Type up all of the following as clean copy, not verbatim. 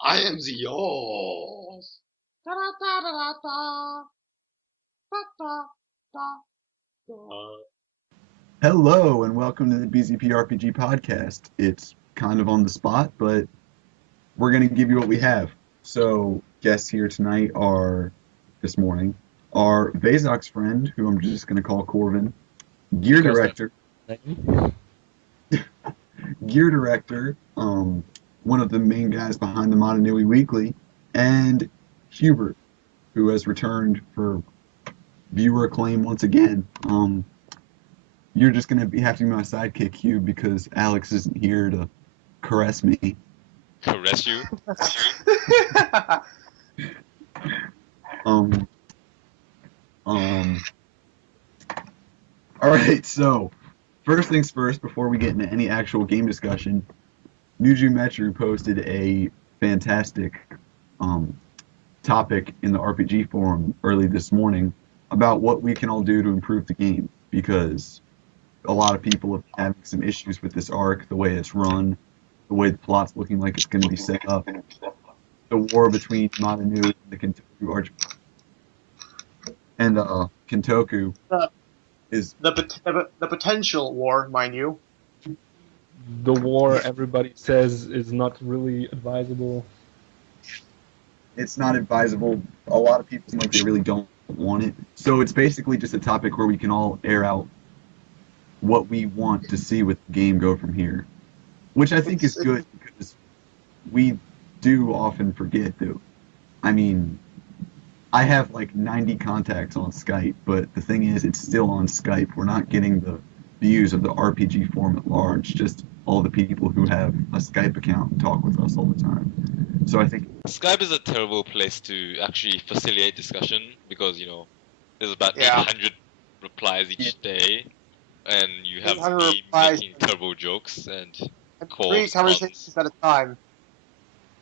I am the yours. Da da da da da da da da da. Hello and welcome to the BZPRPG Podcast. It's kind of on the spot, but we're going to give you what we have. So, guests here tonight this morning, are Vezok's friend, who I'm just going to call Corvin, Geardirector, Geardirector, one of the main guys behind the Motonui Weekly, and Hubert, who has returned for viewer acclaim once again. You're just going to have to be my sidekick, Hugh, because Alex isn't here to caress me. Caress you? Alright, so, first things first, before we get into any actual game discussion, Nuju Metru posted a fantastic topic in the RPG forum early this morning about what we can all do to improve the game, because a lot of people have having some issues with this arc, the way it's run, the way the plot's looking like it's going to be set up, the war between Motonui and the Kintoku Arch and Kintoku is the potential war, mind you. The war everybody says is not really advisable. it's not advisable. A lot of people seem like they really don't want it. So it's basically just a topic where we can all air out what we want to see with the game go from here, which I think is good because we do often forget, though. I mean, I have like 90 contacts on Skype, but the thing is, it's still on Skype. We're not getting the views of the RPG forum at large, just all the people who have a Skype account and talk with us all the time. So I think Skype is a terrible place to actually facilitate discussion because, there's about Yeah. 800 replies each day, and you have 800 me replies. making terrible jokes and And calls. 3 conversations at a time.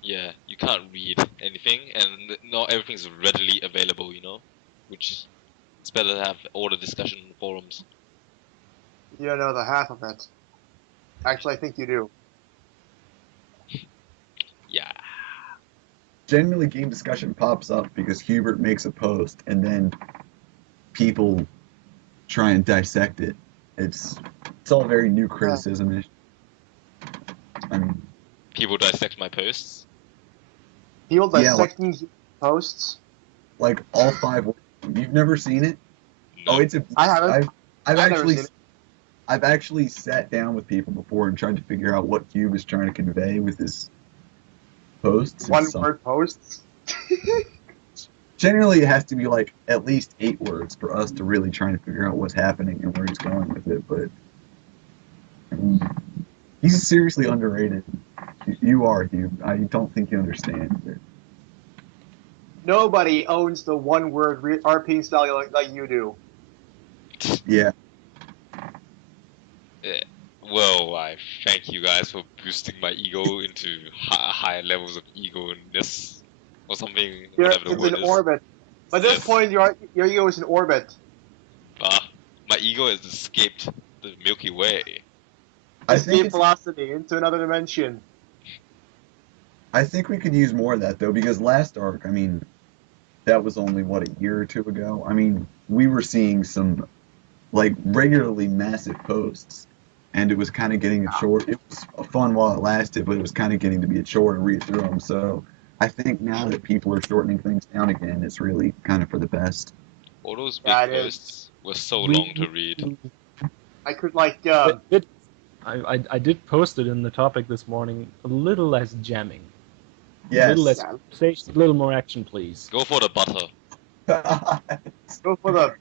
Yeah, you can't read anything, and not everything's readily available, which it's better to have all the discussion in the forums. You don't know the half of it. Actually, I think you do. Yeah. generally game discussion pops up because Hubert makes a post and then people try and dissect it. It's all very new criticism-ish. I mean, People dissect my posts. People Yeah, dissecting posts. like all 5 words. You've never seen it? No. Oh, it's a. I haven't. I've I've never actually seen it. I've actually sat down with people before and tried to figure out what Hugh is trying to convey with his posts. One word posts. Generally, it has to be like at least 8 words for us to really try to figure out what's happening and where he's going with it. But he's seriously underrated. You are, Hugh. I don't think you understand it. Nobody owns the one word RP style like you do. Yeah. Well, I thank you guys for boosting my ego into higher levels of ego-ness or something, whatever the It's word in is. orbit. By this Yes. point, your ego is in orbit. My ego has escaped the Milky Way. I Escape think, velocity into another dimension. I think we could use more of that, though, because last arc, I mean, that was only, what, a year or 2 ago? I mean, we were seeing some, like, regularly massive posts, and it was kind of getting a chore. It was fun while it lasted, but it was kind of getting to be a chore to read through them, so I think now that people are shortening things down again, it's really kind of for the best. All those big Yeah, it is. posts were so long to read. I could like I did post it in the topic this morning. A little less jamming. A Yes. little less Yeah. conversation, a little more action, please. Go for the butter. go for the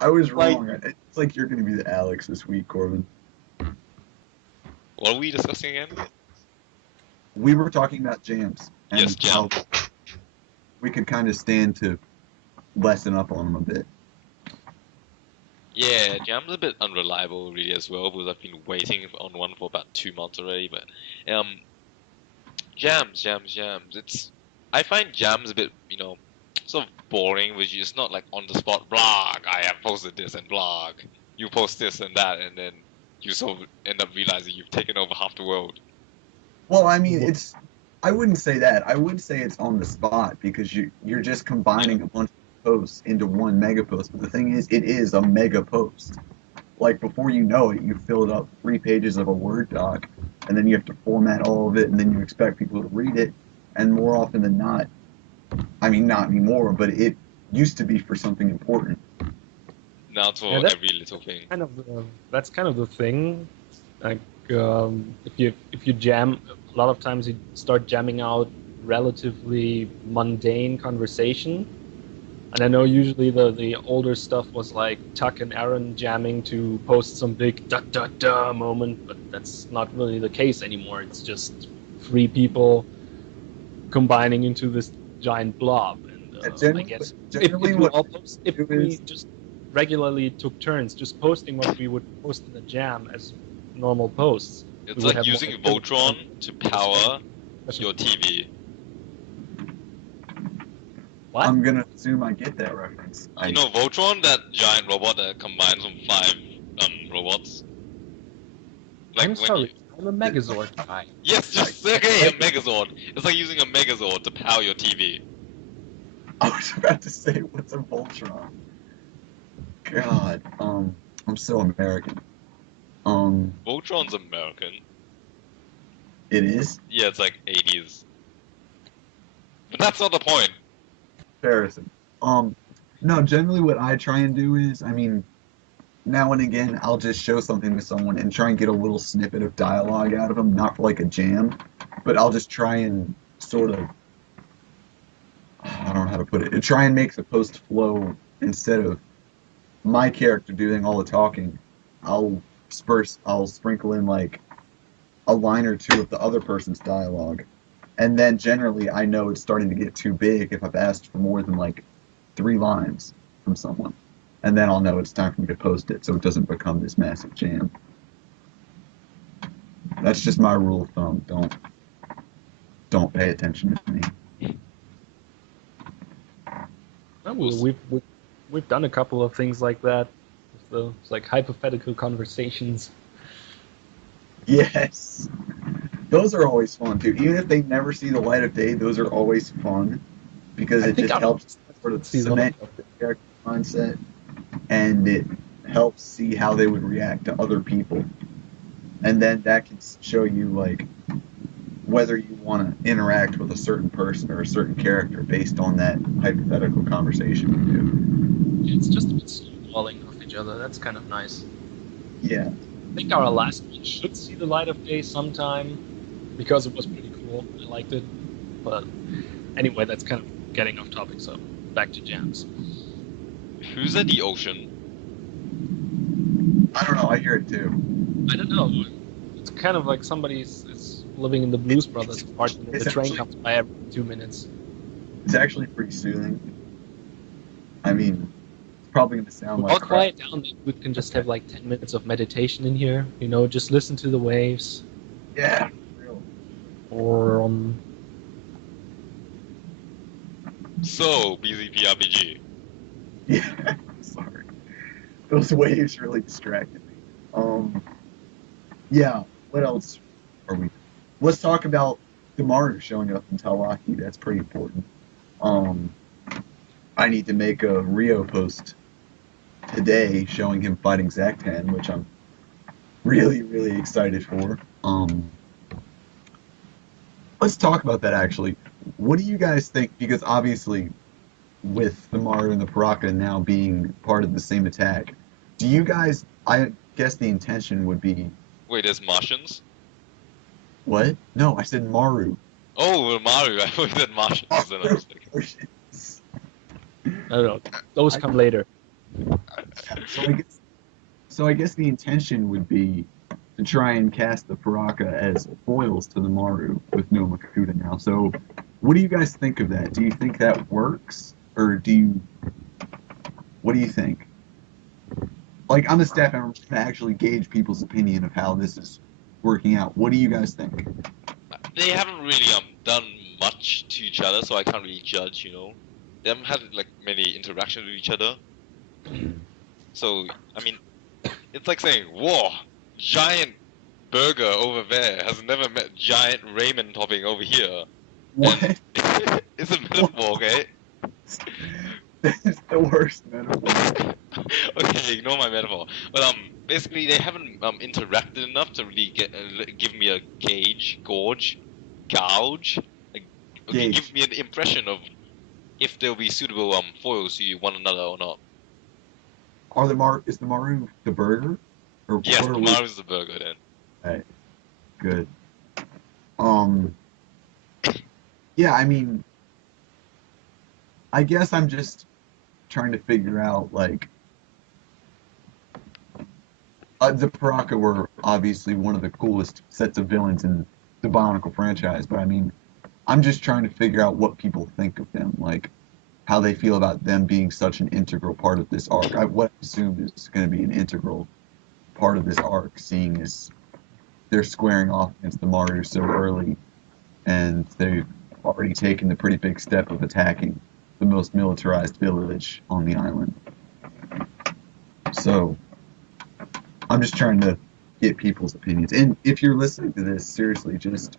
I was Like- wrong. It's like you're going to be the Alex this week, Corbin. What are we discussing again? We were talking about jams. And Yes, jam. how we could kind of stand to lessen up on them a bit. Yeah, Jam's a bit unreliable really as well because I've been waiting on one for about 2 months already. But jams. I find jams a bit sort of boring, which is not like on the spot blog. I have posted this and blog. You post this and that, and then you sort of end up realizing you've taken over half the world. Well, I mean, I wouldn't say that. I would say it's on the spot because you're just combining a bunch of posts into one mega post. But the thing is, it is a mega post. Like before you know it, you filled up 3 pages of a Word doc, and then you have to format all of it, and then you expect people to read it. And more often than not, I mean, not anymore, but it used to be for something important. Now it's for Yeah, every little thing. That's kind of the thing. Like if you jam, a lot of times you start jamming out relatively mundane conversation. And I know usually the older stuff was like Tuck and Aaron jamming to post some big da da da moment, but that's not really the case anymore. It's just 3 people combining into this giant blob. And I guess if we just regularly took turns just posting what we would post in the jam as normal posts. It's like using Voltron to power your TV. What? I'm gonna assume I get that reference. You know Voltron, that giant robot that combines from 5 robots? I'm sorry, I'm a Megazord guy. Yes, just okay, a Megazord. It's like using a Megazord to power your TV. I was about to say, what's a Voltron? God, I'm so American. Voltron's American. It is? Yeah, it's like 80s. But that's not the point. Comparison. No, generally what I try and do is, I mean, now and again, I'll just show something to someone and try and get a little snippet of dialogue out of them, not for like a jam, but I'll just try and sort of, I don't know how to put it, try and make the post flow instead of my character doing all the talking. I'll sprinkle in like a line or two of the other person's dialogue. And then generally I know it's starting to get too big if I've asked for more than like 3 lines from someone. And then I'll know it's time for me to post it so it doesn't become this massive jam. That's just my rule of thumb. Don't pay attention to me. Well, we've done a couple of things like that. It's like hypothetical conversations. Yes. Those are always fun too. Even if they never see the light of day, those are always fun because it just helps sort of cement the character mindset, and it helps see how they would react to other people. And then that can show you like whether you want to interact with a certain person or a certain character based on that hypothetical conversation you do. It's just a bit falling off each other. That's kind of nice. Yeah. I think our last one should see the light of day sometime because it was pretty cool. I liked it. But anyway, that's kind of getting off topic, so back to jams. Who's at the ocean? I don't know, I hear it too. I don't know. It's kind of like somebody's living in the Blues Brothers apartment and the train comes by every 2 minutes. It's actually pretty soothing. I mean, it's probably going to sound like I'll quiet down. We can just have like 10 minutes of meditation in here. You know, just listen to the waves. Yeah, real. Or So, BZPRPG. Yeah, sorry. Those waves really distracted me. Yeah, what else are we? Let's talk about Demaru showing up in Talwaki. That's pretty important. I need to make a Rio post today showing him fighting Zaktan, which I'm really, really excited for. Let's talk about that actually. What do you guys think? Because obviously, with the Maru and the Paraka now being part of the same attack, do you guys? I guess the intention would be. Wait, there's Martians? What? No, I said Maru. Oh, Maru. I thought you said Martians. And I was thinking. I don't know. Those come later. So I guess the intention would be to try and cast the Paraka as foils to the Maru with no Makuta now. So what do you guys think of that? Do you think that works? Or what do you think? Like, I'm a staff member to actually gauge people's opinion of how this is working out. What do you guys think? They haven't really done much to each other, so I can't really judge, you know. They haven't had like many interactions with each other. So, I mean, it's like saying, whoa, giant burger over there has never met giant ramen topping over here. What? And it's a metaphor, okay? That's the worst metaphor. Okay, ignore my metaphor. But basically they haven't interacted enough to really give me a gauge, like, okay, Gauge. give me an impression of if they'll be suitable foils to one another or not. Is the Maru the burger? Or Yes, what the are we? Maru's the burger then. Right. Good. Yeah, I mean, I guess I'm just trying to figure out, like, the Paraka were obviously one of the coolest sets of villains in the Bionicle franchise, but I mean, I'm just trying to figure out what people think of them, like, how they feel about them being such an integral part of this arc. What I assume is going to be an integral part of this arc, seeing as they're squaring off against the Maru so early, and they've already taken the pretty big step of attacking the most militarized village on the island. So, I'm just trying to get people's opinions. And if you're listening to this, seriously, just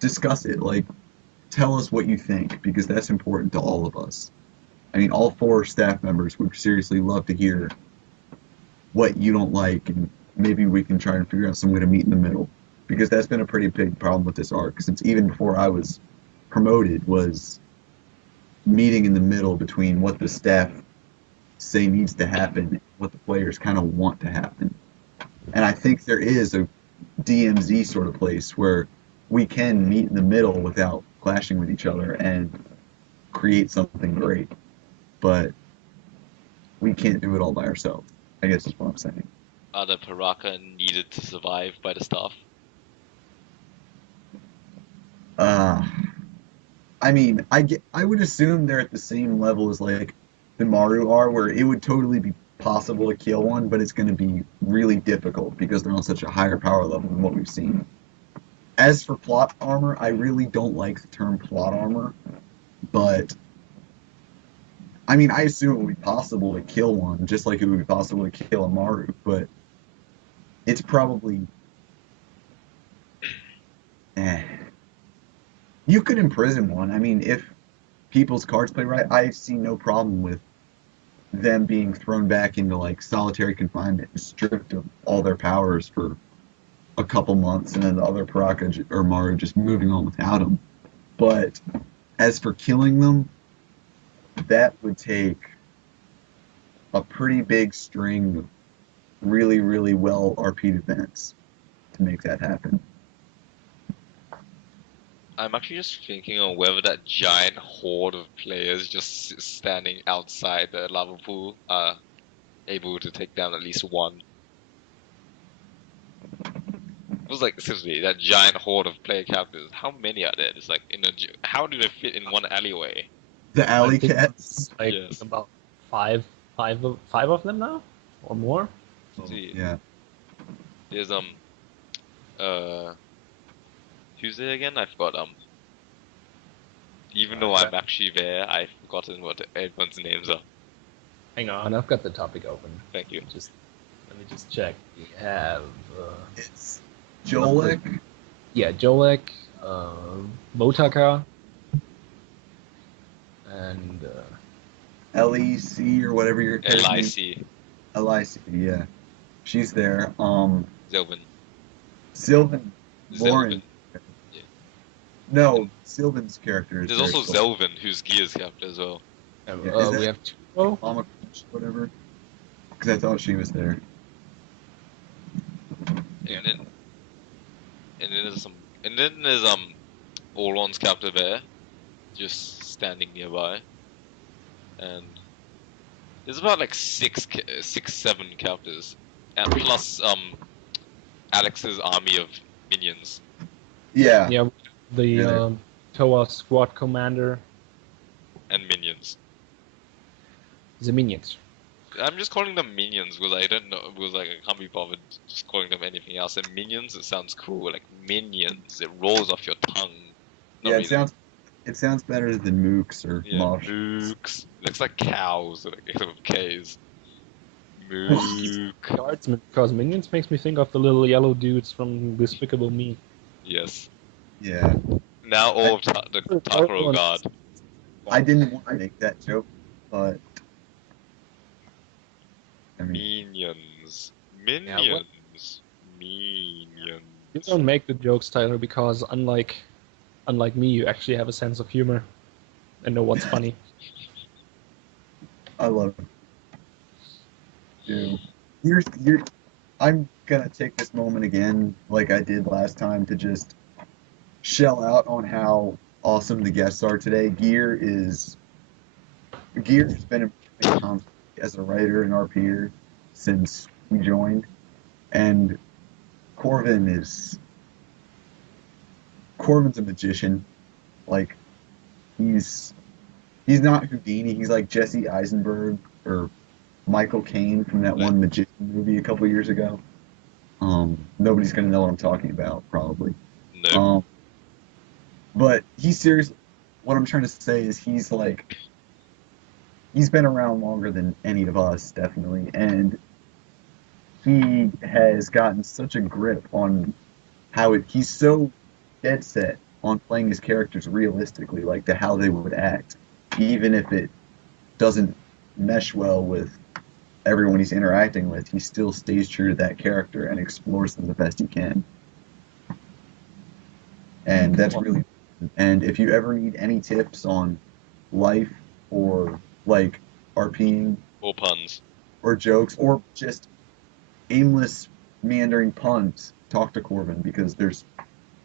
discuss it. Like, tell us what you think, because that's important to all of us. I mean, all 4 staff members would seriously love to hear what you don't like, and maybe we can try and figure out some way to meet in the middle. Because that's been a pretty big problem with this arc, since even before I was promoted, was meeting in the middle between what the staff say needs to happen and what the players kind of want to happen. And I think there is a DMZ sort of place where we can meet in the middle without clashing with each other and create something great. But we can't do it all by ourselves, I guess is what I'm saying. Are the Paraka needed to survive by the staff? I mean, I would assume they're at the same level as, like, the Maru are, where it would totally be possible to kill one, but it's going to be really difficult because they're on such a higher power level than what we've seen. As for plot armor, I really don't like the term plot armor, but I mean, I assume it would be possible to kill one, just like it would be possible to kill a Maru, but it's probably... You could imprison one. I mean, if people's cards play right, I see no problem with them being thrown back into, like, solitary confinement, stripped of all their powers for a couple months, and then the other Paraka or Maru just moving on without them. But as for killing them, that would take a pretty big string of really, really well RP'd events to make that happen. I'm actually just thinking on whether that giant horde of players just standing outside the lava pool are able to take down at least one. It was like, seriously, that giant horde of player characters, how many are there? It's like, how do they fit in one alleyway? The alley I think cats. it's like Yes. about five of them now, or more. See, Yeah. there's who's there again? I forgot. Even though I'm actually there, I've forgotten what everyone's names are. Hang on, I've got the topic open. Thank you. Let me just check. We have It's Jolek. Jolek, Motaka, and LEC or whatever your character name- LIC. LIC, yeah. She's there. Sylvan. Sylvan. Lauren. Zelvin. Yeah. No, Sylvan's character is There's very also cool. Zelvin, who's Gear's captain as well. Yeah, is that- we have Tuo. Mama, whatever. Because I thought she was there. And then there's Orlon's captor there, just standing nearby. And there's about like 7 captors, and plus Alex's army of minions. Yeah. Yeah, the Toa squad commander, And minions. the minions. I'm just calling them minions because I don't know, because like I can't be bothered just calling them anything else. And minions, it sounds cool, like minions. It rolls off your tongue. Not Yeah, really. it sounds better than mooks or Yeah, mosh. mooks. Looks like cows, like with K's. Mook. Guardsmen, because minions makes me think of the little yellow dudes from Despicable Me. Yes. Yeah. Now all of the Takaro Guard. I didn't want to make that joke, but I mean, Minions. what? Minions. You don't make the jokes, Tyler, because unlike me, you actually have a sense of humor and know what's funny. I love it. I'm gonna take this moment again, like I did last time, to just shell out on how awesome the guests are today. Gear's been improving constantly as a writer and RPer since we joined, and Corvin's a magician. Like he's not Houdini. He's like Jesse Eisenberg or Michael Caine from that one magician movie a couple years ago. Nobody's gonna know what I'm talking about, probably. No. But he's serious. What I'm trying to say is he's been around longer than any of us, definitely, and he has gotten such a grip on he's so dead set on playing his characters realistically, like to how they would act, even if it doesn't mesh well with everyone he's interacting with. He still stays true to that character and explores them the best he can. And that's really. And if you ever need any tips on life or like RPing Or puns. or jokes or just aimless meandering puns, talk to Corvin, because there's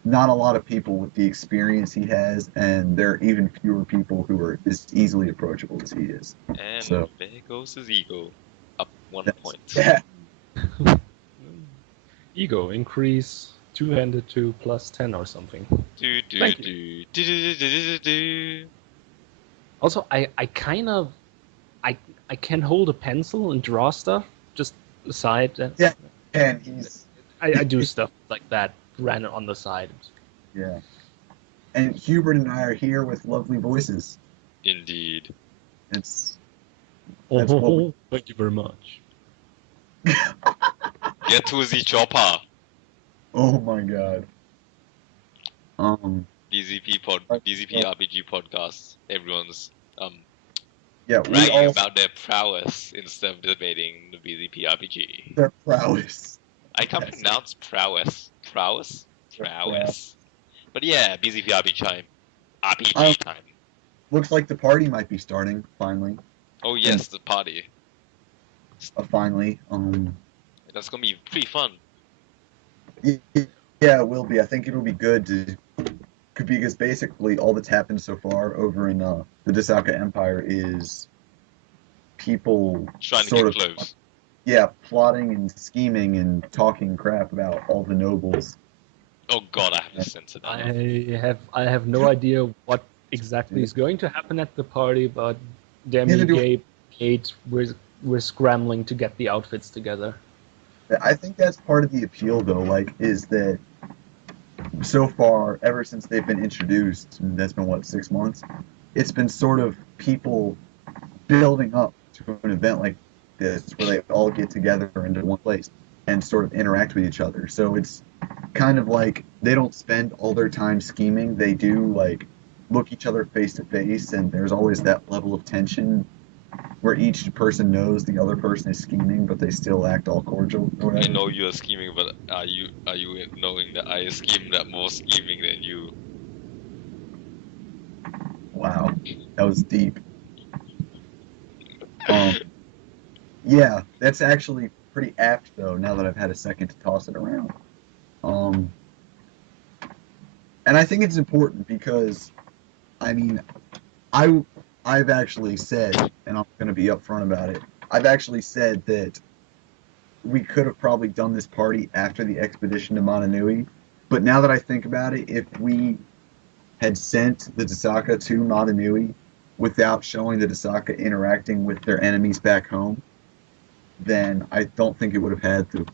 not a lot of people with the experience he has, and there are even fewer people who are as easily approachable as he is. And So there goes his ego. Up 1 point. Yeah. Ego increase 2-handed to +10 or something. Thank Do. Also, I can hold a pencil and draw stuff just aside. Yeah. And he's I do stuff like that, ran on the side. yeah. And Hubert and I are here with lovely voices. Indeed. That's Oh, what thank you very much. Get to the chopper. oh my god. BZPRPG Podcast. Everyone's Yeah, we bragging all about their prowess instead of debating the BZPRPG. their prowess. I can't Yes. pronounce prowess. Prowess? Prowess. But yeah, BZPRPG time. RPG time. Looks like the party might be starting finally. Oh yes, the party. Finally. That's gonna be pretty fun. Yeah, it will be. I think it'll be good because basically all that's happened so far over in the Dasaka Empire is people Trying to sort get of close. plotting and scheming and talking crap about all the nobles. Oh god, I have to censor that. I have no idea what exactly is going to happen at the party, but Demi, Neither do- Gabe, Kate, we're scrambling to get the outfits together. I think that's part of the appeal, though. Like, is that so far, ever since they've been introduced, and that's been what, 6 months? It's been sort of people building up to an event like this where they all get together into one place and sort of interact with each other. So it's kind of like they don't spend all their time scheming. They do like look each other face to face, and there's always that level of tension where each person knows the other person is scheming, but they still act all cordial or I whatever. know you're scheming, but are you knowing that I scheme that more scheming than you? Wow, that was deep. Yeah, that's actually pretty apt though. Now that I've had a second to toss it around, and I think it's important because, I mean, I've actually said, and I'm going to be upfront about it. I've actually said that we could have probably done this party after the expedition to Motunui, but now that I think about it, if we had sent the Dasaka to Motunui without showing the Dasaka interacting with their enemies back home, then I don't think it would have had the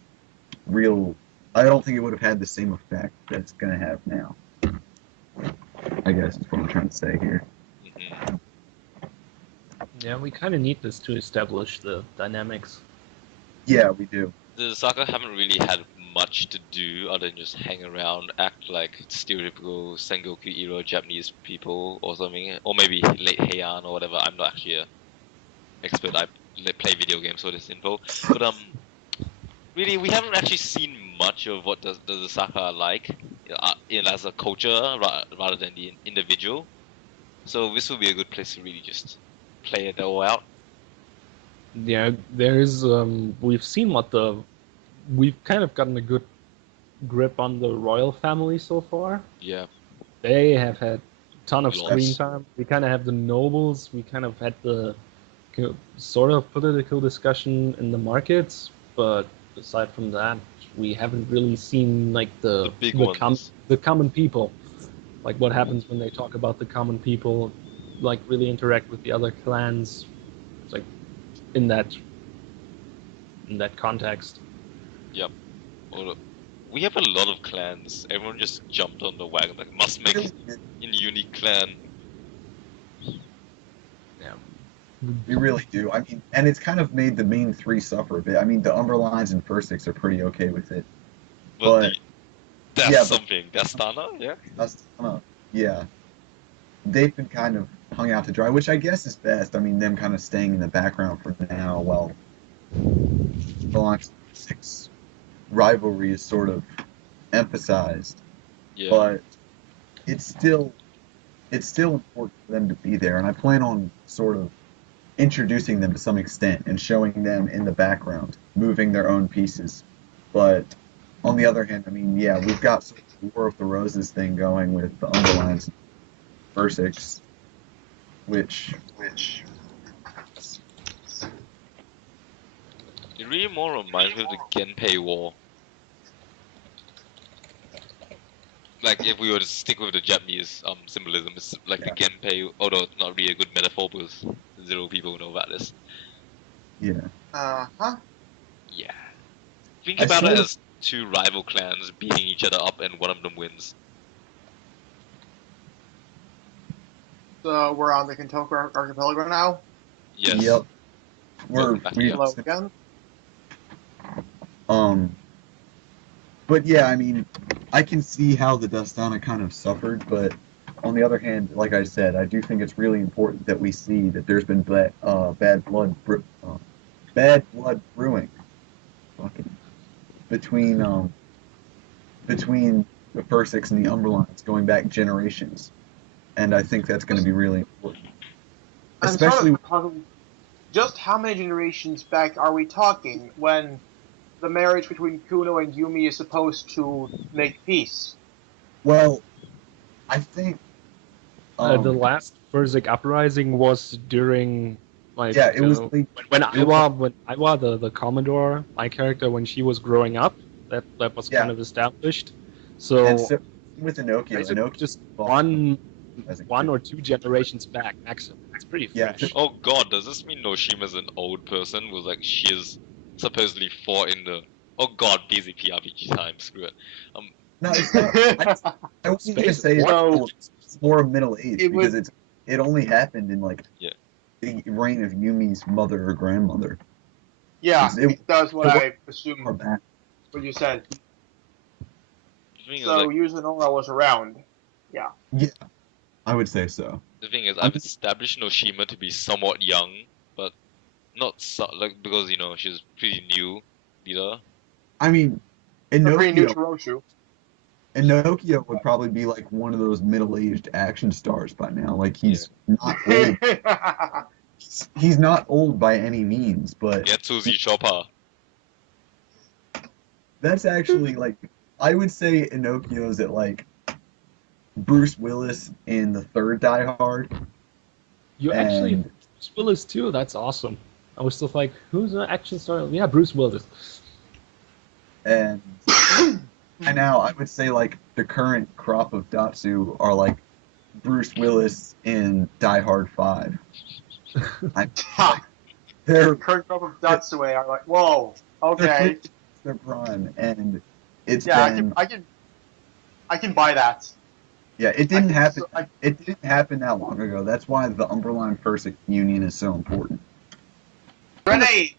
same effect that it's going to have now. I guess is what I'm trying to say here. Yeah, we kind of need this to establish the dynamics. Yeah, we do. The Saka haven't really had much to do other than just hang around, act like stereotypical Sengoku era Japanese people or something, or maybe late Heian or whatever. I'm not actually an expert. I play video games, so this info. But really, we haven't actually seen much of what the Saka are like, as a culture rather than the individual. So this will be a good place to really just play it all out. Yeah, there's we've seen we've kind of gotten a good grip on the royal family so far. Yeah. They have had a ton of Lots. screen time. We kind of have the nobles. We kind of had the sort of political discussion in the markets, but aside from that, we haven't really seen like The big ones. the common people, like what happens when they talk about the common people, like really interact with the other clans, it's like in that context. Yep. Well, we have a lot of clans. Everyone just jumped on the wagon. Like, must make a unique clan. Yeah. We really do. I mean, and it's kind of made the main three suffer a bit. I mean, the Umberlines and First Six are pretty okay with it. But that's yeah, something. Dastana, yeah. That's yeah. They've been kind of hung out to dry, which I guess is best. I mean, them kind of staying in the background for now while the Six rivalry is sort of emphasized. Yeah. But it's still important for them to be there, and I plan on sort of introducing them to some extent and showing them in the background, moving their own pieces. But on the other hand, I mean, yeah, we've got sort of the War of the Roses thing going with the Underlines Versix, which It really more reminds me of the Genpei War. Like, if we were to stick with the Japanese symbolism, it's like the Genpei, although it's not really a good metaphor because zero people know about this. yeah. Uh-huh. Yeah. Think I about it sort of- as two rival clans beating each other up and one of them wins. So we're on the Kentoku Archipelago now. Yes. Yep. Welcome back, we yeah. Hello again. But yeah, I mean, I can see how the Dastana kind of suffered, but on the other hand, like I said, I do think it's really important that we see that there's been bad blood brewing, fucking, between the Persix and the Umberlines going back generations, and I think that's going to be really important, especially. I'm sort of puzzled. Just how many generations back are we talking when the marriage between Kuno and Yumi is supposed to make peace? Well, I think. The last Versic uprising was during like Yeah, it was late. when Iwa the Commodore, my character, when she was growing up, that was kind of established. And So with Inoki, just also as a one kid. or two generations back maximum. It's pretty Yeah, fresh. Oh god, does this mean Noshima's an old person? Was like she is supposedly fought in the BZPRPG time, screw it. No, it's not. I wasn't gonna say it's more middle age because it only happened in like the reign of Yumi's mother or grandmother. Yeah, It- that's what I assumed. Or back. What you said. The thing is, So like, Yuzunora was around. Yeah. Yeah, I would say so. the thing is, I've established Noshima to be somewhat young, but not because she's pretty new leader. I mean, Pretty new Inoki to Roshu. would probably be like one of those middle-aged action stars by now. Like he's not old. He's not old by any means, but Yatsuzi Chopper. that's actually like I would say Inokiyo's at like Bruce Willis in the third Die Hard. You actually Bruce Willis too. That's awesome. I was still like, who's an action star? Yeah, Bruce Willis. And now I would say like the current crop of Datsu are like Bruce Willis in Die Hard 5. They're Current group of Datsue are like, whoa, okay. their prime, and it's Yeah, I can buy that. Yeah, it didn't happen. So It didn't happen that long ago. That's why the Umberline First Union is so important. Renee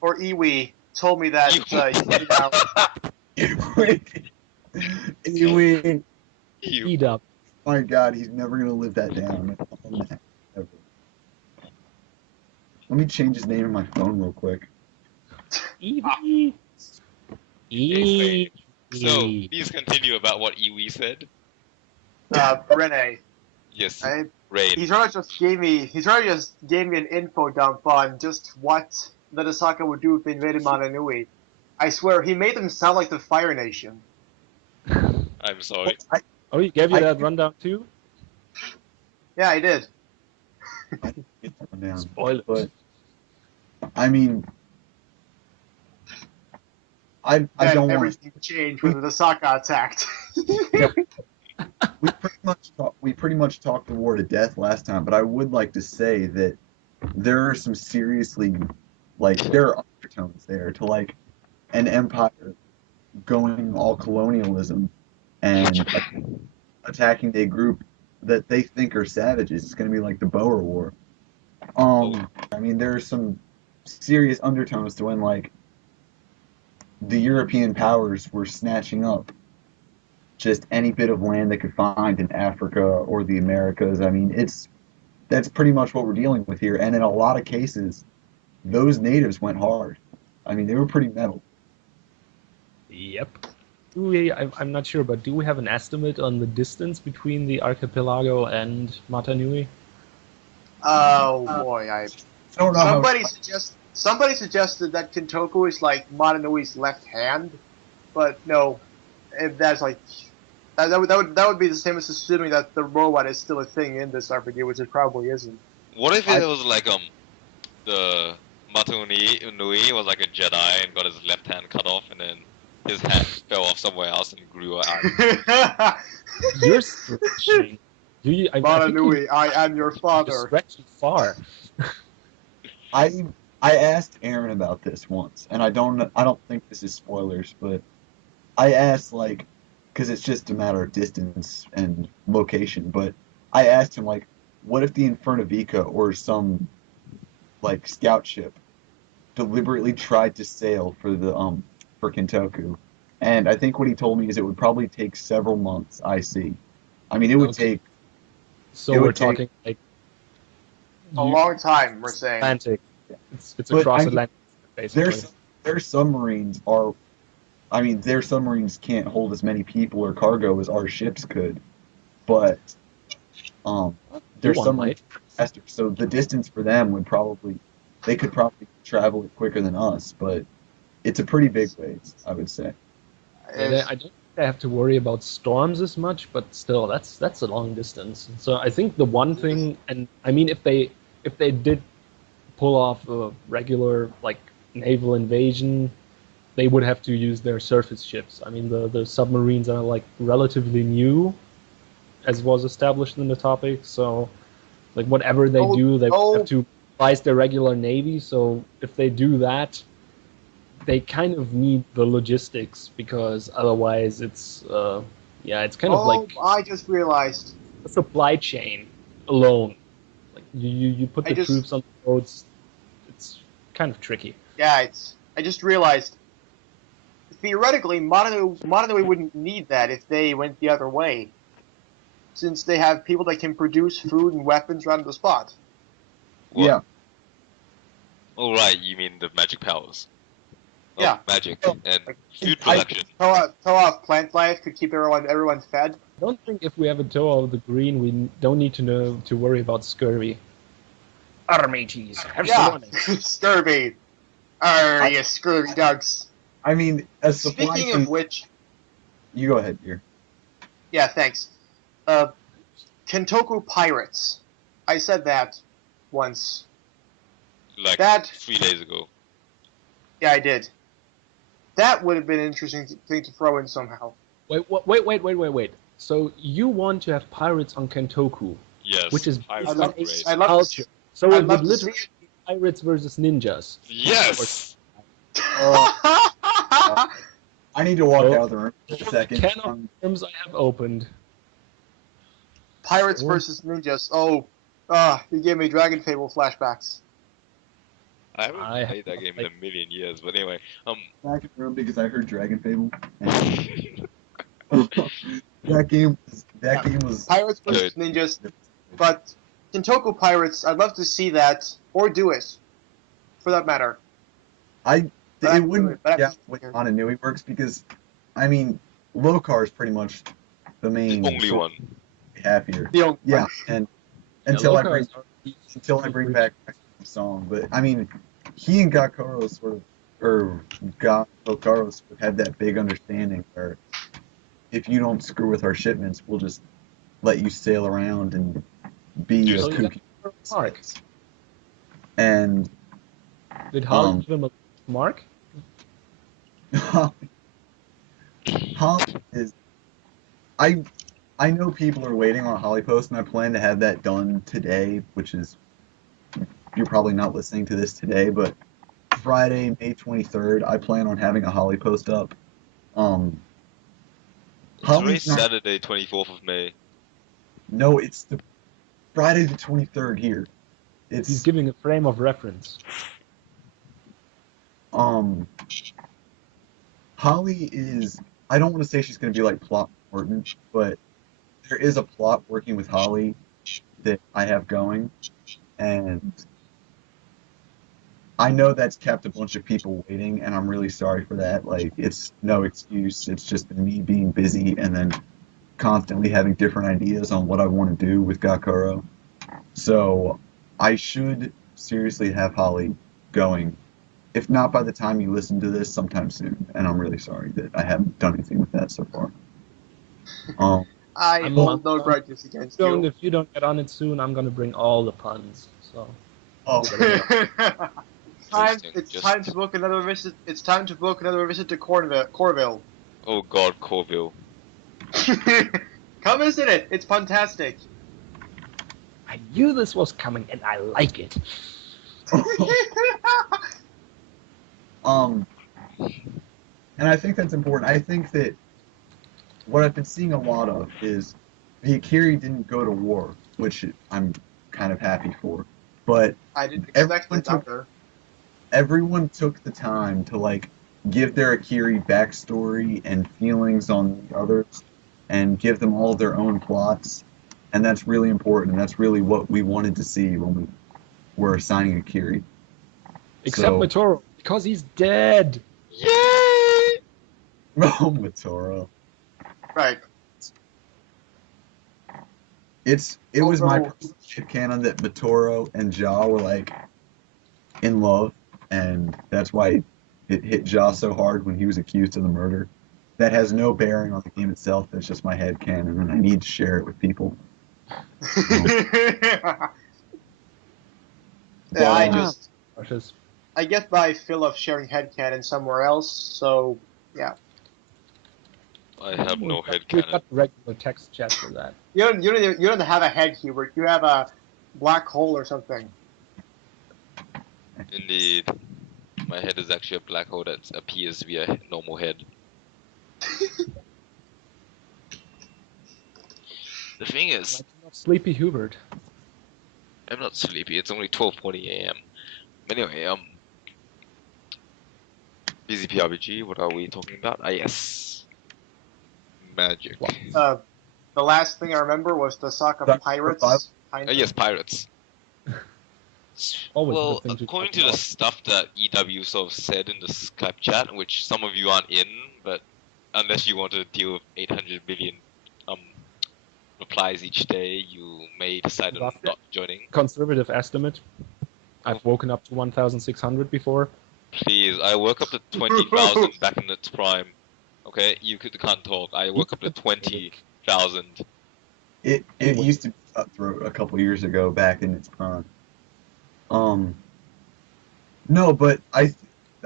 or Eewee told me that Eewee. Eat up. My God, he's never gonna live that down. Ever. Let me change his name in my phone real quick. Eevee. Okay, so Eevee. please continue about what Eewee said. Rene. Yes, I, Rain. he sort of just gave me an info dump on just what the Asaka would do if they invaded Motonui. I swear, he made them sound like the Fire Nation. I'm sorry. Oh, he gave you that rundown too? Yeah, I did. I didn't get that one down. Spoilers. But I mean, I Then don't want. everything changed when the Asaka attacked. We pretty much talked the war to death last time, but I would like to say that there are some seriously, there are undertones there to an empire going all colonialism and attacking a group that they think are savages. It's going to be like the Boer War. I mean, there are some serious undertones to when the European powers were snatching up just any bit of land they could find in Africa or the Americas. I mean, that's pretty much what we're dealing with here. And in a lot of cases, those natives went hard. I mean, they were pretty metal. Yep. I'm not sure, but do we have an estimate on the distance between the archipelago and Motonui? Oh boy, I don't know somebody suggested that Kintoku is like Motonui's left hand, but no, if that's that would be the same as assuming that the robot is still a thing in this RPG, which it probably isn't. What if it was the Motonui was like a Jedi and got his left hand cut off, and then his hand fell off somewhere else and grew out? You're stretching. Motonui, I am your You're father. stretching far. I asked Aaron about this once, and I don't think this is spoilers, but I asked because it's just a matter of distance and location, but I asked him what if the Infernavica or some scout ship deliberately tried to sail for Kintoku, and I think what he told me is it would probably take several months. I mean, it would take. So it we're would take- talking A long time, we're saying. Atlantic. It's But, across I mean, Atlantic, basically. Their submarines are. I mean, their submarines can't hold as many people or cargo as our ships could, but their One submarines might. are faster. So the distance for them they could probably travel it quicker than us, but it's a pretty big ways, I would say. I don't think I have to worry about storms as much, but still, that's a long distance. So I think the one thing, and I mean, if they did pull off a regular naval invasion, they would have to use their surface ships. I mean, the submarines are relatively new, as was established in the topic. So whatever they do, they would have to utilize their regular navy. So if they do that, they kind of need the logistics, because otherwise it's kind of I just realized. a supply chain alone. You put the troops on the boats, it's kind of tricky. Yeah, I just realized. Theoretically, Motonui wouldn't need that if they went the other way, since they have people that can produce food and weapons right on the spot. What? Yeah. Oh right, you mean the magic powers? Yeah. Magic and food production. Toa plant life could keep everyone fed. I don't think if we have a Toa of the Green, we don't need to worry about scurvy. Armages, have some money. Scurvy. You scurvy dogs. I mean, as supply Speaking chain. of which, You go ahead, dear. yeah, thanks. Kintoku pirates. I said that once. 3 days ago. Yeah, I did. That would have been an interesting thing to throw in somehow. Wait. So you want to have pirates on Kentoku, Yes. which is pirates I'd are love to great. see- I'd love to culture. see- So I'd it love would to see literally be pirates versus ninjas. Yes. I need to walk Oh. out of the room for a second. Can of terms I have opened. Pirates Oh. versus ninjas. You gave me Dragon Fable flashbacks. I haven't I played that game in a million years, but anyway, Back in the room because I heard Dragon Fable. And that game was Pirates Good. versus Ninjas, but Kintoku Pirates, I'd love to see that, or do it, for that matter. But it wouldn't with Ananui works because I mean Lokar is pretty much the main the only one. we have here. The only Yeah, one. and until I Lokar bring back the song, but I mean he and Gakoro sort of Gakoro sort of had that big understanding where if you don't screw with our shipments, we'll just let you sail around and be a So kooky. Mark. And Did Holly give him a mark? Holly is. I know people are waiting on Holly Post, and I plan to have that done today, which is you're probably not listening to this today, but Friday, May 23rd, I plan on having a Holly Post up. It's already Saturday, 24th of May. No, it's the Friday the 23rd here. He's giving a frame of reference. Holly is. I don't want to say she's going to be like plot important, but there is a plot working with Holly that I have going, and I know that's kept a bunch of people waiting, and I'm really sorry for that. Like, it's no excuse. It's just been me being busy and then constantly having different ideas on what I want to do with Gakuro. So I should seriously have Holly going. If not by the time you listen to this, sometime soon. And I'm really sorry that I haven't done anything with that so far. I hold no grudges against you. If you don't get on it soon, I'm gonna bring all the puns. So. It's time to book another visit. It's time to book another visit to Corville. Oh God, Corville. Come visit it. It's fantastic. I knew this was coming, and I like it. And I think that's important. I think that what I've been seeing a lot of is the Akiri didn't go to war, which I'm kind of happy for. But I didn't expect it either. Everyone took the time to like give their Akiri backstory and feelings on the others and give them all their own plots. And that's really important. And that's really what we wanted to see when we were assigning Akiri. Except Matoro, because he's dead. Yay! Oh, Matoro. Right. It was my personal canon that Matoro and Ja were like in love, and that's why it hit Ja so hard when he was accused of the murder. That has no bearing on the game itself. That's just my head canon, and I need to share it with people. I get my fill of sharing headcanon somewhere else, so yeah. I have no We've headcanon. got regular text chat for that. You don't have a head, Hubert. You have a black hole or something. Indeed. My head is actually a black hole that appears via a normal head. The thing is, Sleepy Hubert. I'm not sleepy. It's only 12:20 a.m. Anyway, BZPRPG. What are we talking about? Ah, yes, magic. The last thing I remember was the Sokka Pirates. Yes, pirates. Always Well, the thing to according talk to the about. stuff that EW sort of said in the Skype chat, which some of you aren't in, but unless you want to deal with 800 billion replies each day, you may decide on not joining. Conservative estimate. I've woken up to 1,600 before. Please, I woke up to 20,000 back in its prime. Okay, you can't talk. I woke up to 20,000. It used to be cutthroat a couple years ago, back in its prime. No, but I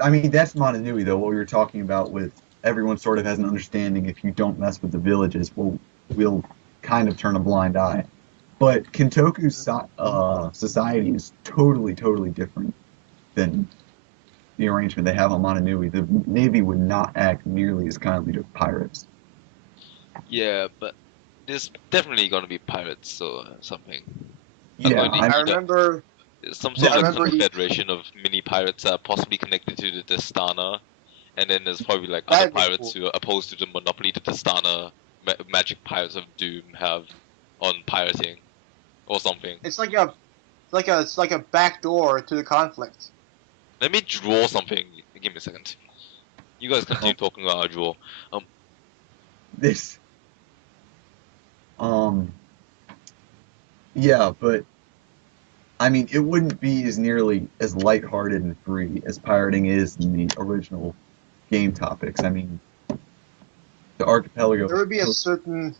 mean that's Motonui though. What we were talking about with everyone sort of has an understanding. If you don't mess with the villages, we'll kind of turn a blind eye. But Kintoku's society is totally different than the arrangement they have on Motonui. The Navy would not act nearly as kindly to pirates. Yeah, but there's definitely gonna be pirates or something. Yeah, I remember some Yeah, sort of I like remember confederation of mini pirates that are possibly connected to the Destana, and then there's probably like other That'd be pirates cool. who are opposed to the monopoly the Destana magic pirates of Doom have on pirating, or something. It's like a back door to the conflict. Let me draw something. Give me a second. You guys continue talking while I draw. This. Yeah, but I mean, it wouldn't be as nearly as lighthearted and free as pirating is in the original game topics. I mean, the archipelago. There would be a certain.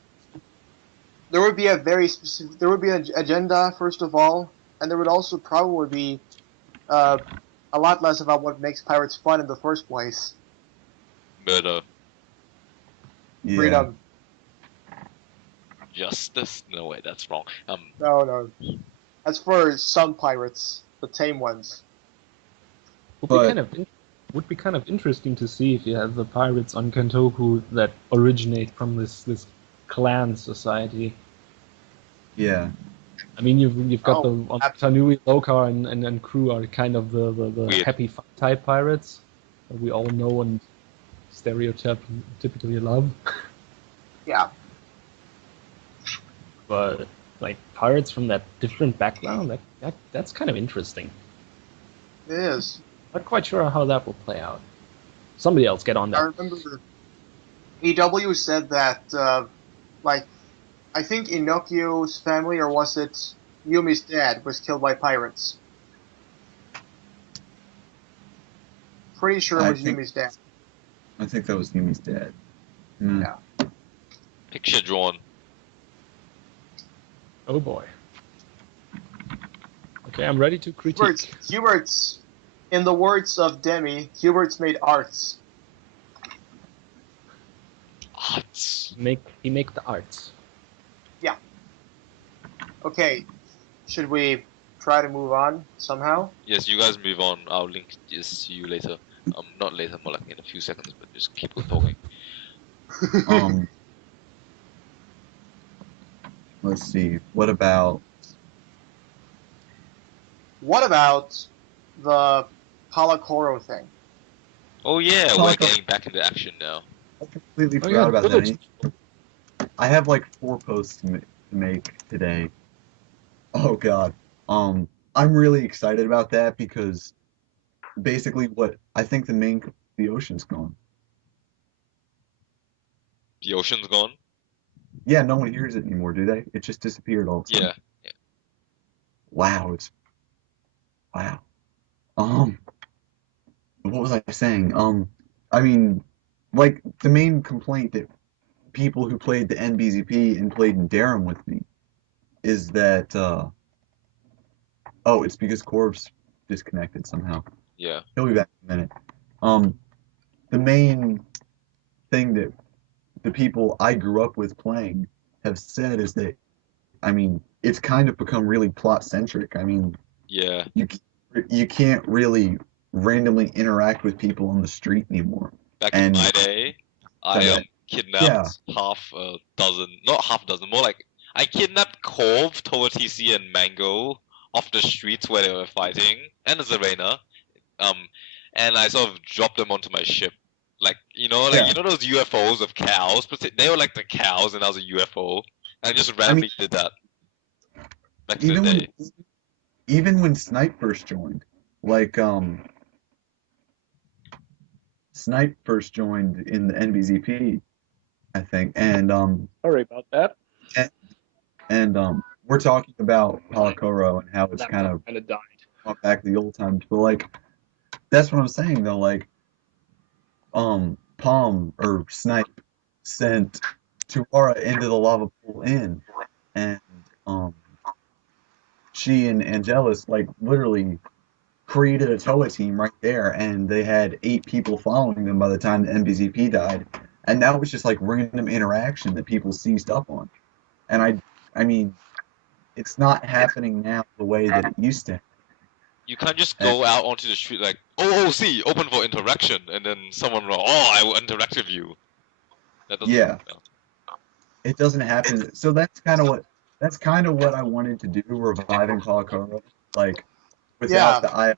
There would be a very specific. There would be an agenda first of all, and there would also probably be a lot less about what makes pirates fun in the first place. Murder, Yeah. Freedom. justice. No way, that's wrong. No. That's for some pirates, the tame ones. Would be kind of interesting to see if you have the pirates on Kantoku that originate from this clan society. Yeah. I mean, you've got Oh, the Tanui, Lokar, and crew are kind of the Weird. happy fun type pirates that we all know and typically love. Yeah. But like pirates from that different background, that's kind of interesting. It is. Not quite sure how that will play out. Somebody else get on I that. remember EW said that, I think Inokio's family, or was it Yumi's dad, was killed by pirates. Pretty sure it I was think- Yumi's dad. I think that was Yumi's dad. Hmm. Yeah. Picture drawn. Oh boy. Okay, I'm ready to critique. Hubert's, in the words of Demi, Hubert's made arts. Arts. He make the arts. Okay, should we try to move on somehow? Yes, you guys move on. I'll link this to you later. Not later, more like in a few seconds, but just keep on talking. Let's see. What about? What about the Palakoro thing? Oh yeah, Oh, we're I thought- getting back into action now. I completely Oh, forgot yeah, about village. that. I have like 4 posts to make today. Oh God. I'm really excited about that because basically what I think the ocean's gone. The ocean's gone. Yeah, no one hears it anymore, do they? It just disappeared all the time. Yeah. Wow, wow. What was I saying? I mean, like the main complaint that people who played the NBZP and played in Durham with me is that it's because Corb's disconnected somehow. Yeah. He'll be back in a minute. The main thing that the people I grew up with playing have said is that, I mean, it's kind of become really plot centric. I mean, Yeah. you can't really randomly interact with people on the street anymore. Back in And- my day, I Yeah. kidnapped half a dozen, not half a dozen, more like I kidnapped Corv, Toa-TC, and Mango off the streets where they were fighting, and Zarena, and I sort of dropped them onto my ship. Like, you know those UFOs of cows? They were like the cows, and I was a UFO. And I just randomly did that. Back in the day. Even when Snipe first joined, like Snipe first joined in the NBZP, I think, and Sorry about that. we're talking about Palakoro and how it's kind of died. brought back the old times, but like that's what I'm saying though, like Palm or Snipe sent Tuara into the lava pool inn, and she and Angelus like literally created a Toa team right there, and they had 8 people following them by the time the NBZP died, and that was just like random interaction that people seized up on, and I mean, it's not happening now the way that it used to. You can't just go out onto the street like, see, open for interaction, and then someone will, I will interact with you. That doesn't Yeah. work now. It doesn't happen. So that's kind of what I wanted to do, reviving Palakoro. Like, without the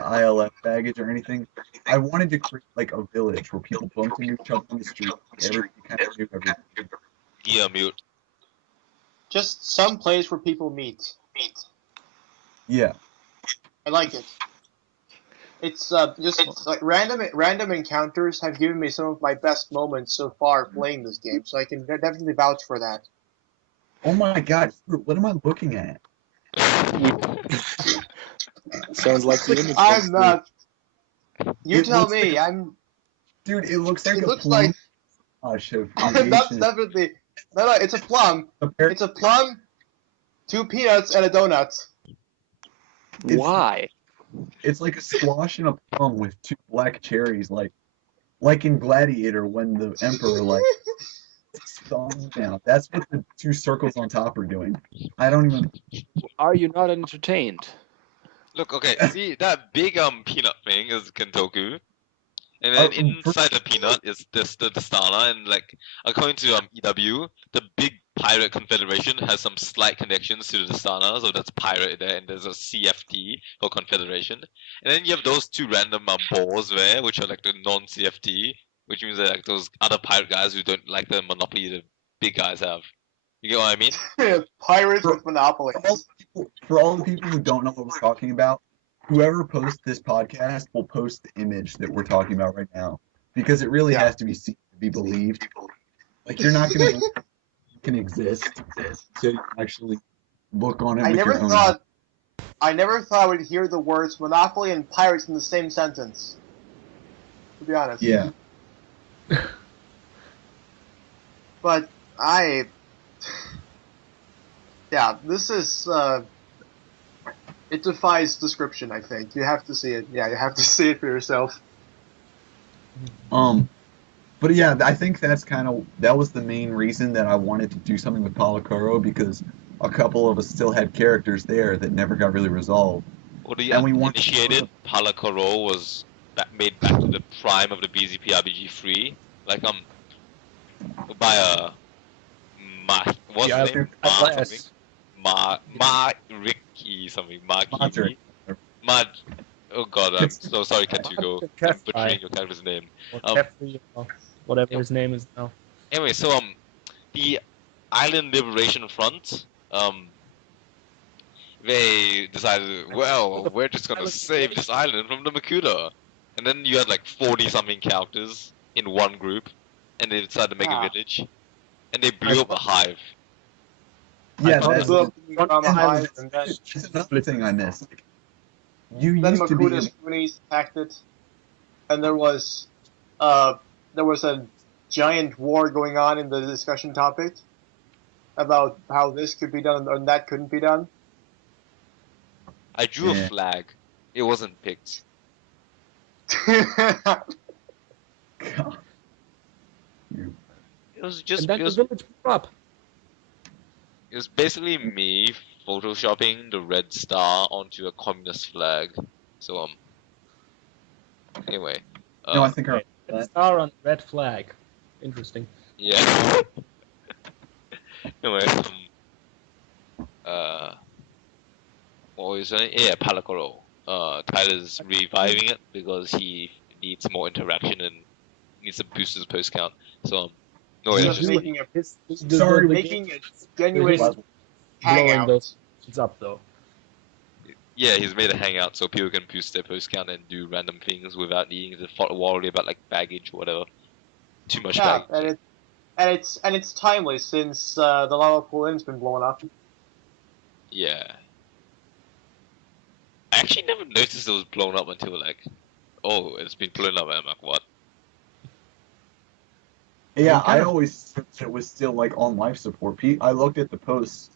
ILF baggage or anything. I wanted to create like a village where people bumped into each other on the street. Everybody kind of knew everything. Yeah, mute. Just some place where people meet. Yeah. I like it. It's just like random encounters have given me some of my best moments so far playing this game, so I can definitely vouch for that. Oh my God, what am I looking at? Sounds like the image. I'm not. You It tell looks me. like I'm. Dude, it looks like It a looks plum. like Of that's irrigation. definitely no. It's a plum. Compar- It's a plum, 2 peanuts, and a donut. Why? It's like a squash and a plum with 2 black cherries, like in Gladiator when the Emperor like thumbs down. That's what the 2 circles on top are doing. I don't even. Are you not entertained? Look, okay, see that big peanut thing is Kentoku, and then inside the peanut is this the Dastana, and like according to EW, the big pirate confederation has some slight connections to the Dastana, so that's pirate there, and there's a CFT for confederation, and then you have those 2 random balls there, which are like the non-CFT, which means that like those other pirate guys who don't like the monopoly the big guys have. You get what I mean? Pirates with monopolies. For all the people who don't know what we're talking about, whoever posts this podcast will post the image that we're talking about right now, because it really has to be seen to be believed. Like you're not gonna believe it can exist, so you actually look on it with your own eyes. I never thought I would hear the words monopoly and pirates in the same sentence. To be honest. Yeah. But yeah, this is it defies description. I think you have to see it. Yeah, you have to see it for yourself. But yeah, I think that was the main reason that I wanted to do something with Palakuro, because a couple of us still had characters there that never got really resolved. Well, the And we wanted initiated Palakuro was made back to the prime of the BZPRPG 3, like by a what's his name? Ricky something. Kiki. Oh god, I'm so sorry, Kentugo. I'm butchering your character's name. Whatever his name is now. Anyway, so the Island Liberation Front, they decided, well, we're just gonna save this island from the Makuta. And then you had like 40-something characters in one group, and they decided to make a village, and they blew up a hive. Yeah, that's another thing I missed. You then used to be Makuta's Goonies attacked it, and there was a giant war going on in the discussion topic about how this could be done and that couldn't be done. I drew a flag. It wasn't picked. God. It was just. And then the village blew up. It was basically me photoshopping the red star onto a communist flag. So anyway. No, I think red star on red flag. Interesting. Yeah. Anyway, what was it? Yeah, Palakuro. Tyler's reviving it because he needs more interaction and needs to boost his post count. So, no, it's just making Sorry, making a genuine hangout. It's up though. yeah, he's made a hangout so people can boost their post count and do random things without needing to worry about like baggage or whatever. Too much baggage. And it's timely since the lava pool inn's been blowing up. Yeah. I actually never noticed it was blown up until like, oh, it's been blown up. I'm like, what? Yeah, I always thought it was still like on life support. I looked at the posts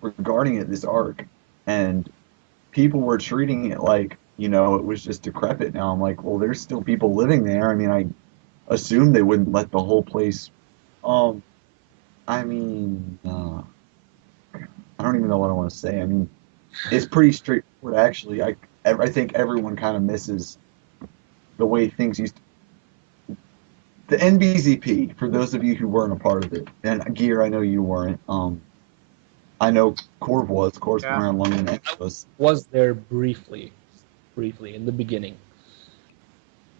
regarding it this arc, and people were treating it like, you know, it was just decrepit. Now I'm like, well, there's still people living there. I mean, I assumed they wouldn't let the whole place. I mean, I don't even know what I want to say. I mean, it's pretty straightforward actually. I think everyone kind of misses the way things used to. The NBZP, for those of you who weren't a part of it, and Gear, I know you weren't. I know Corv was. Corv's been Yeah. around longer than Exos. Was there briefly in the beginning.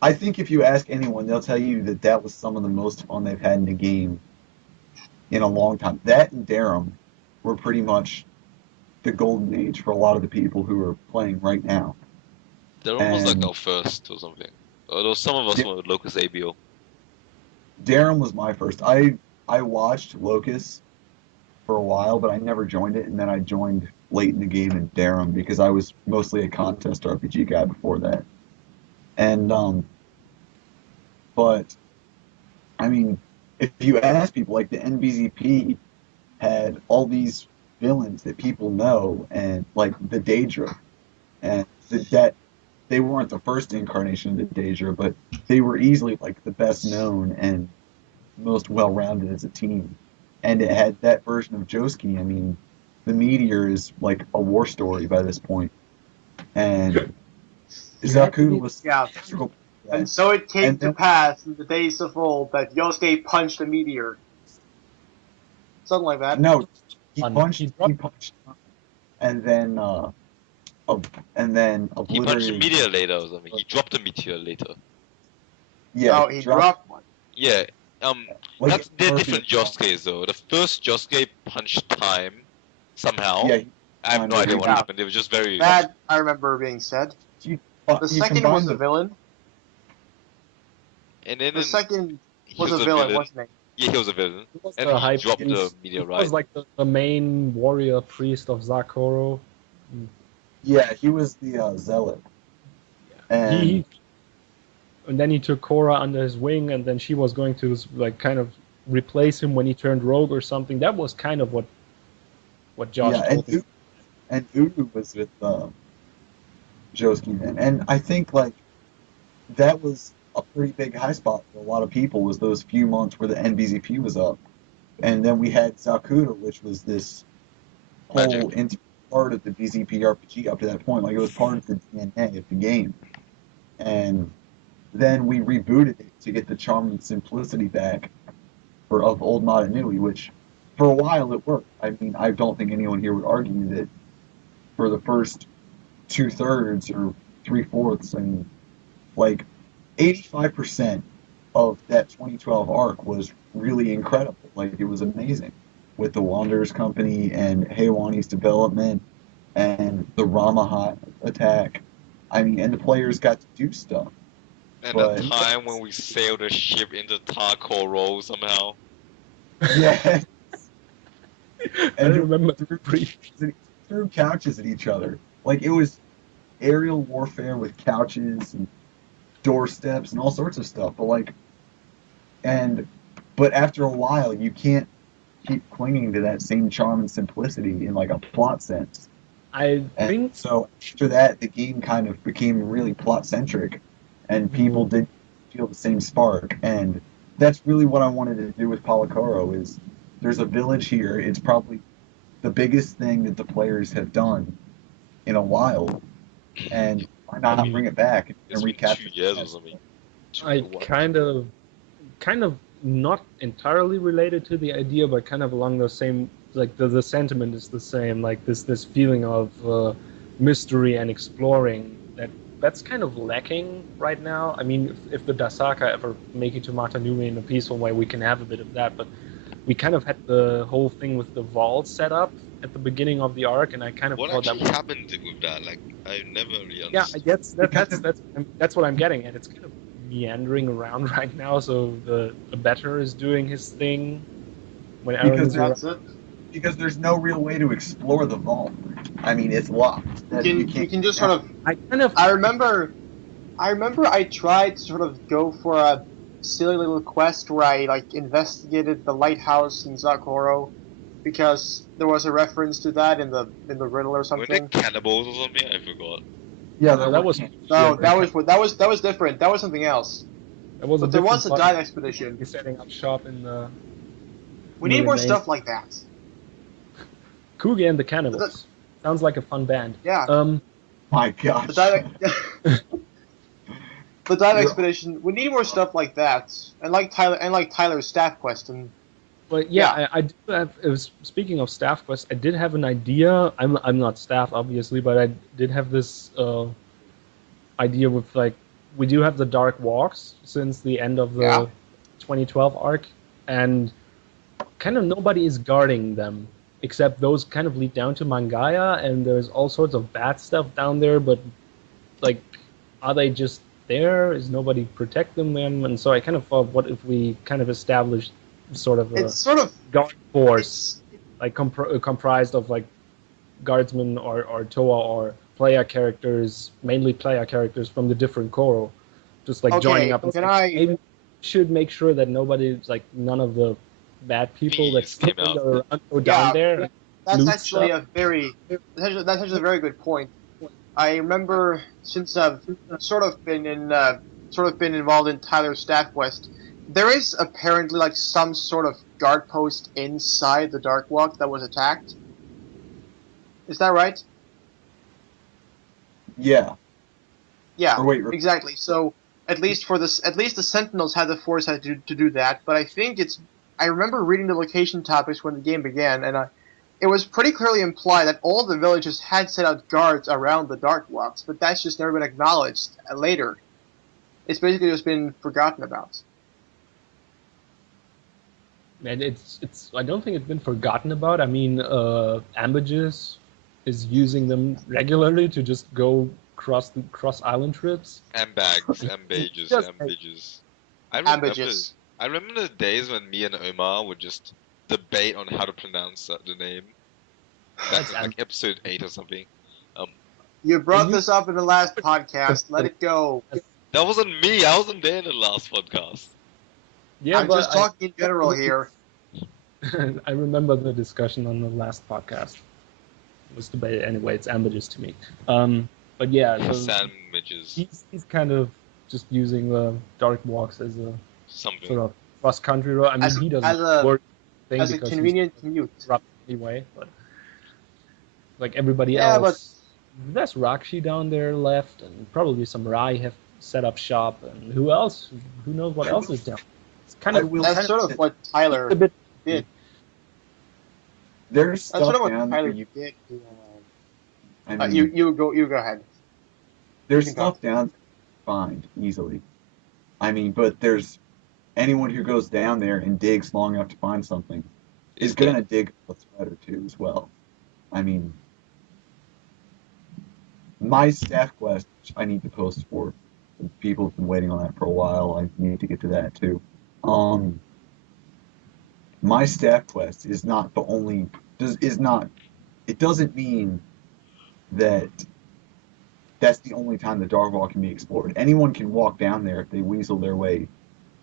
I think if you ask anyone, they'll tell you that that was some of the most fun they've had in the game in a long time. That and Darum were pretty much the golden age for a lot of the people who are playing right now. They're almost like And- our first or something. Although some of us Yeah. were with Locust ABO. Darum was my first. I watched Locust for a while, but I never joined it, and then I joined late in the game in Darum because I was mostly a contest RPG guy before that. And but I mean, if you ask people, like the NBZP had all these villains that people know, and like the Daedra, and that they weren't the first incarnation of the Daedra, but they were easily like the best known and most well-rounded as a team. And it had that version of Joski. I mean, the Meteor is like a war story by this point, and Zaku was Yeah. integral. And so it came And to then- pass in the days of old that Yosuke punched a meteor. Something like that. No, he He punched, and then He punched a obliterated. meteor later or something. He dropped a meteor later. Yeah, No, he dropped one. Yeah. like, They're Murphy- different Josuke's though. The first Josuke punched time somehow. Yeah, I have no idea what Yeah. happened. It was just very. That I remember being said. The he second combined was the- a villain. And then The second he was a villain, wasn't it? Yeah, he was a villain. It was And the he high dropped the priest. meteorite. He was like the main warrior priest of Zakoro. Yeah, he was the zealot. And He and then he took Korra under his wing, and then she was going to like kind of replace him when he turned rogue or something. That was kind of what Josh yeah, told me. and Ubu was with Joski then. And I think like that was a pretty big high spot for a lot of people, was those few months where the NBZP was up. And then we had Zakuda, which was this whole Magic. part of the BZPRPG up to that point. Like it was part of the DNA of the game. And then we rebooted it to get the charm and simplicity back of old Not Nui, which for a while it worked. I mean, I don't think anyone here would argue that for the first 2/3 or 3/4, I mean, like 85% of that 2012 arc was really incredible. Like it was amazing with the Wanderers Company and Heywani's development and the Ramahat attack. I mean, and the players got to do stuff. And but- the time when we sailed the ship into Takoro somehow. Yeah. I remember threw couches at each other. Like it was aerial warfare with couches and doorsteps and all sorts of stuff. But after a while, you can't keep clinging to that same charm and simplicity in like a plot sense. I And think so after that, the game kind of became really plot centric, and people did feel the same spark. And that's really what I wanted to do with Palakoro. Is there's a village here. It's probably the biggest thing that the players have done in a while, and why not bring it back and It's been recapture 2 years or that? something. I What? kind of not entirely related to the idea, but kind of along the same, like the sentiment is the same, like this feeling of mystery and exploring that's kind of lacking right now. I mean, if the Dasaka ever make it to Matanui in a peaceful way, we can have a bit of that, but we kind of had the whole thing with the vault set up at the beginning of the arc, and I kind of What thought actually that happened with that? Like, I never really yeah, understood. I guess that's what I'm getting at. It's kind of meandering around right now. So the better is doing his thing when Aaron Because is around. That's it. Because there's no real way to explore the vault. I mean, it's locked. You can just sort of. I I remember I tried to sort of go for a silly little quest where I like investigated the lighthouse in Zakoro because there was a reference to that in the riddle or Were they something. cannibals or something? I forgot. Yeah, No, there that were was- camps. No, Yeah, that was different. That was something else. It was But there was a different dive button. expedition. He's setting up shop in the We need more remains. stuff like that. Kugi and the Cannibals. Sounds like a fun band. Yeah. My gosh. The dive, the dive Yeah. expedition. We need more stuff like that, and like Tyler's staff quest. And But yeah, I do have. It was, speaking of staff quests, I did have an idea. I'm not staff obviously, but I did have this idea with like we do have the dark walks since the end of the 2012 arc, and kind of nobody is guarding them except those kind of lead down to Mangaya, and there's all sorts of bad stuff down there. But like, are they just there? Is nobody protecting them? And so I kind of thought, what if we kind of established sort of a guard force, like comprised of like guardsmen or Toa or player characters, mainly player characters from the different Koro, just like joining up. And maybe we should make sure that nobody's like none of the bad people that go down there. That's actually a very good point. I remember since I've sort of been involved in Tyler's staff quest, there is apparently like some sort of guard post inside the Dark Walk that was attacked. Is that right? Yeah. Yeah. Exactly. So at least the Sentinels had the foresight to do that. But I think I remember reading the location topics when the game began, and it was pretty clearly implied that all the villages had set out guards around the Dark Walks, but that's just never been acknowledged later. It's basically just been forgotten about. And I don't think it's been forgotten about. I mean, Ambages is using them regularly to just go cross island trips. Ambages. I remember the days when me and Omar would just debate on how to pronounce the name. That's like episode 8 or something. You brought this up in the last podcast. Let it go. That wasn't me. I wasn't there in the last podcast. Yeah, I'm just talking in general here. I remember the discussion on the last podcast. It was debated anyway. It's Ambages to me. But yeah, sandwiches. He's kind of just using the Dark Walks as a something sort of cross-country road. I mean, he doesn't work as a convenient commute. Anyway, but like everybody else, there's Rakshi down there left, and probably some Rai have set up shop, and who else? Who knows what else is down? It's kind of that's sort of what Tyler did. There's stuff down there you did. I mean, you go ahead. There's stuff down there to find easily. I mean, but there's anyone who goes down there and digs long enough to find something is going to dig a thread or two as well. I mean, my staff quest, which I need to post for. People have been waiting on that for a while. I need to get to that too. My staff quest is not the only. It doesn't mean that that's the only time the Dark Walk can be explored. Anyone can walk down there if they weasel their way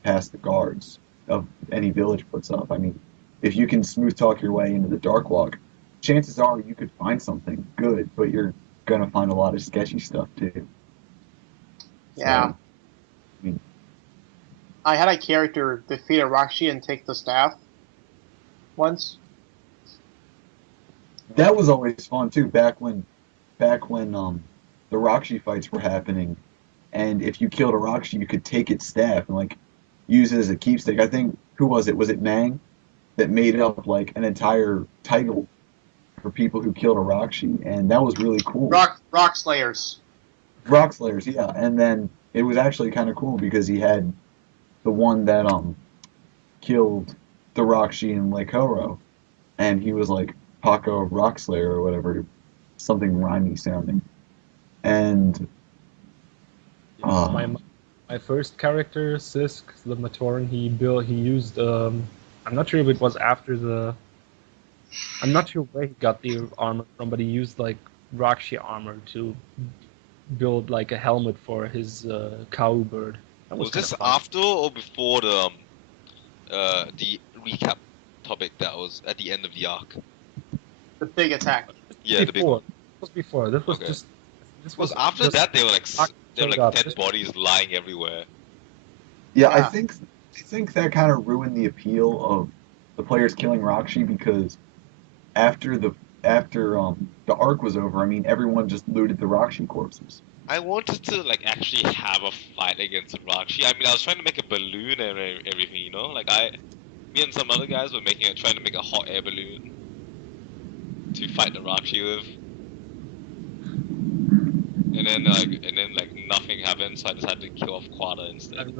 past the guards of any village puts up. I mean, if you can smooth talk your way into the Dark Walk, chances are you could find something good, but you're gonna find a lot of sketchy stuff too. Yeah. So, I had a character defeat a Rakshi and take the staff once. That was always fun too, back when the Rakshi fights were happening, and if you killed a Rakshi, you could take its staff and like use it as a keepsake. I think, who was it? Was it Mang that made up like an entire title for people who killed a Rakshi, and that was really cool. Rock Slayers. Rock Slayers, yeah. And then it was actually kind of cool because he had the one that killed the Rakshi in Lake Horo, and he was like Paco Rock Slayer or whatever, something rhymey sounding. And my first character, Sisk, the Matoran, he used I'm not sure if it was after I'm not sure where he got the armor from, but he used like Rakshi armor to build like a helmet for his cow bird. Was this after or before the recap topic that was at the end of the arc? The big attack. Yeah, the big one. It was before. This was just. This was after that. They were like dead bodies lying everywhere. Yeah, I think that kind of ruined the appeal of the players killing Rakshi, because after the arc was over, I mean, everyone just looted the Rakshi corpses. I wanted to like actually have a fight against Rakshi. I mean, I was trying to make a balloon and everything, you know, like me and some other guys were trying to make a hot air balloon to fight the Rachi with. And then nothing happened, so I decided to kill off Quada instead.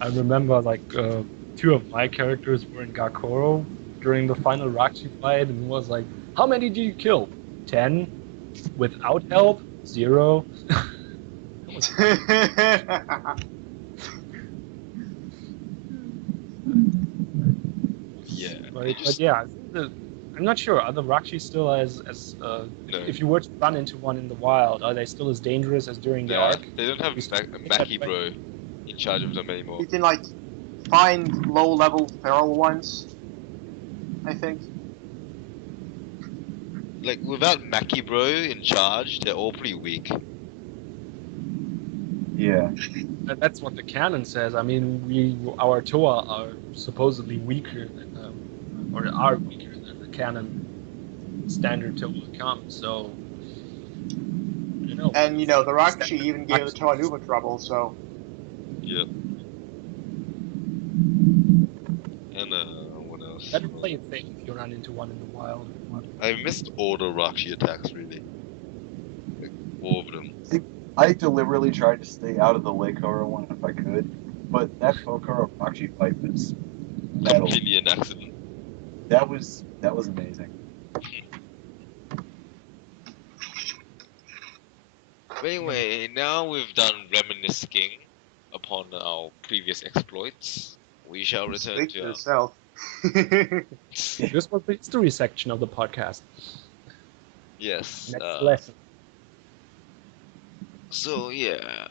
I remember like 2 of my characters were in Gakoro during the final Rachi fight, and it was like, how many did you kill? 10? Without help? 0? Yeah. But yeah, I think I'm not sure. Are the Rakshi still as No. if you were to run into one in the wild, are they still as dangerous as during the arc? They don't have Maki Bro in charge of them anymore. You can like find low-level feral ones, I think. Like without Maki Bro in charge, they're all pretty weak. Yeah. That's what the canon says. I mean, our Toa are supposedly weaker, or are weaker than the canon standard Toa comes. So, you know. And the Rakshi even gave the Toa Nuva trouble, so. Yep. And what else? Better play it safe if you run into one in the wild. I missed all the Rakshi attacks really. Like all of them. I deliberately tried to stay out of the Lakora one if I could, but that Fokara Rakshi fight was metal. Completely an accident. That was amazing. But anyway, now we've done reminiscing upon our previous exploits. We shall return Speak to for our... yourself. This was the history section of the podcast. Yes. Next lesson. So yeah,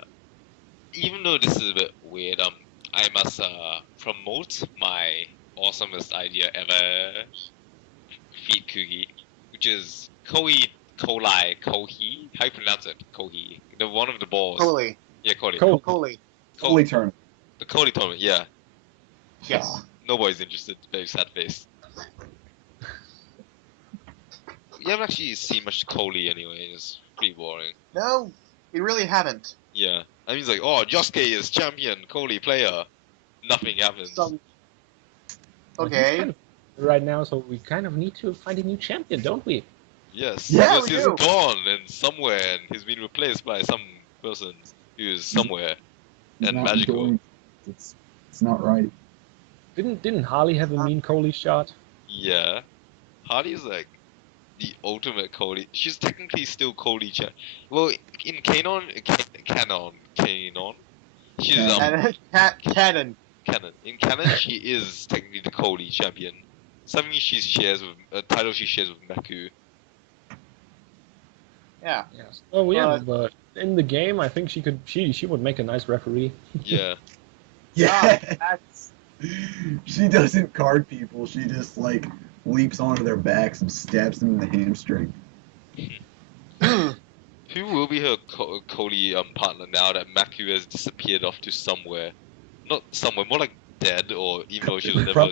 even though this is a bit weird, I must promote my awesomest idea ever, feed Kugi, which is Kohi. How you pronounce it? Kohi. The one of the balls. Kohli. Yeah, Kohli. Kohli. Holy turn. The Kohli tournament. Yeah. Yes. Nobody's interested. Very sad face. You haven't actually seen much Kohli anyway. It's pretty boring. No, we really haven't. Yeah. I mean, it's like, oh, Josuke is champion, Kohli player. Nothing happens. Okay. Kind of right now, so we kind of need to find a new champion, don't we? Yes. Yeah, because we he's do. gone and somewhere, and he's been replaced by some person who is somewhere He's and not magical. doing- It's not right. Didn't Harley have a mean Coley shot? Yeah. Hardy's like the ultimate Kohli. She's technically still Kohli Well, in canon, she's And Canon. canon. In canon, she is technically the Kohli champion. Something she shares with a title she shares with Maku. Yeah. Yes. Oh yeah, but in the game, I think she would make a nice referee. Yeah. Yeah. That's She doesn't card people. She just like leaps onto their backs and stabs them in the hamstring. Who will be her Kohli partner now that Maku has disappeared off to somewhere? Not somewhere, more like dead, or even though she was never.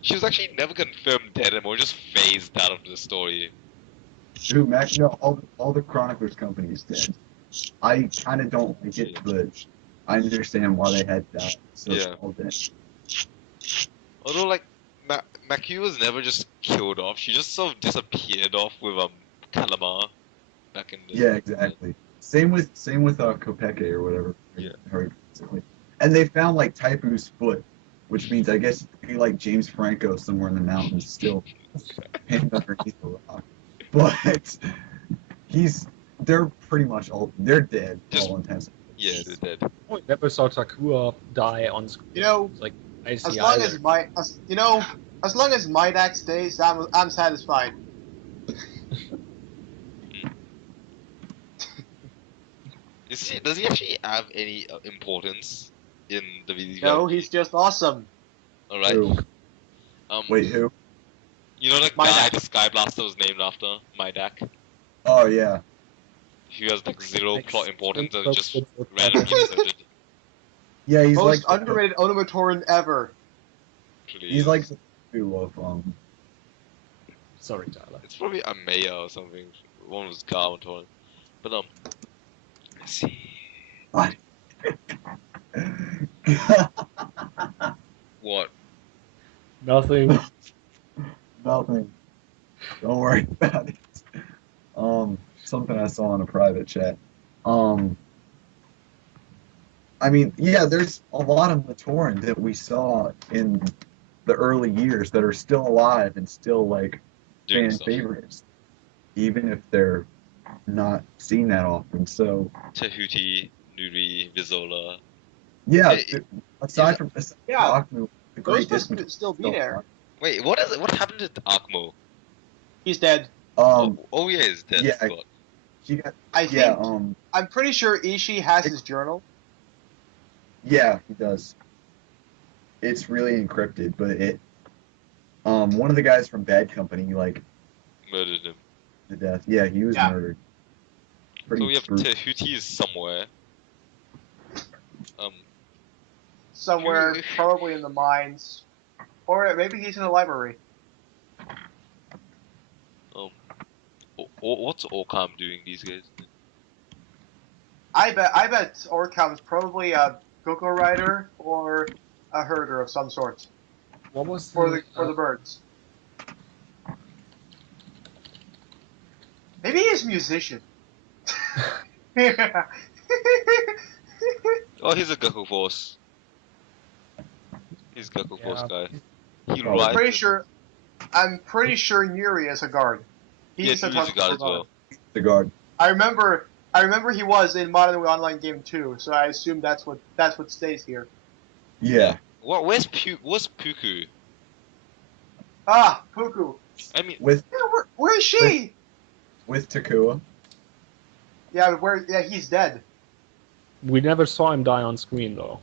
She was actually never confirmed dead and more just phased out of the story. Dude, Mac, no, all the Chroniclers company is dead. I kind of don't like it, but I understand why they had that. So it's Yeah. all dead. Although, like, Maku was never just killed off. She just sort of disappeared off with Kalama back in the. Yeah, exactly. Same with Kopeke or whatever. Yeah. And they found like Taipu's foot, which means I guess it'd be like James Franco somewhere in the mountains still pinned underneath the rock. But they're pretty much they're dead. Just- All intents. Yeah, they're dead. Oh, I never saw Takua die on screen. It's like I see as long either. as long as Midak stays, I'm satisfied. Does he actually have any importance in the BZPRPG? No, he's just awesome. Alright. Who? Wait, who? You know the Midak. guy the Sky Blaster was named after? Midak? Oh yeah. Who has like zero Thanks. plot importance and just Thanks. randomly inserted. Yeah, he's Most like underrated Onomatoran ever. Actually, he's like who of Sorry, Tyler. it's probably a Maya or something. One was Garmentor. But let's see. What? Nothing. Nothing. Don't worry about it. Something I saw in a private chat. I mean, yeah, there's a lot of Matoran that we saw in the early years that are still alive and still like Doing fan stuff. favorites, even if they're not seen that often. So Tehuti, Nuri, Vizola. yeah, Hey, aside from Yeah, Akmu, the those great must Disc still be there. Wait, what is it? What happened to Akmo? He's dead. Oh yeah, he's dead. yeah, God. she got I yeah, think I'm pretty sure Ishii has his journal. yeah, he does. It's really encrypted, but one of the guys from Bad Company like Murdered him. to death. Yeah, he was Yeah. murdered. So we have brutal. Tehuti is somewhere. Somewhere, probably in the mines. Or maybe he's in the library. What's Orcam doing these days? I bet Orcam's probably a Coco rider or a herder of some sort What was for the birds. Maybe he's a musician. Oh, he's a Gecko Force. He's Gecko Yeah. Force guy. He Oh. rides. I'm pretty sure Nuri is a guard. Yeah, He's a Nuri's a guard as well. The guard. I remember he was in Modern Online Game 2, so I assume that's what stays here. Yeah. Where's Puku? Ah, Puku. I mean, With Where is she? with Takua. Yeah, but he's dead. We never saw him die on screen though.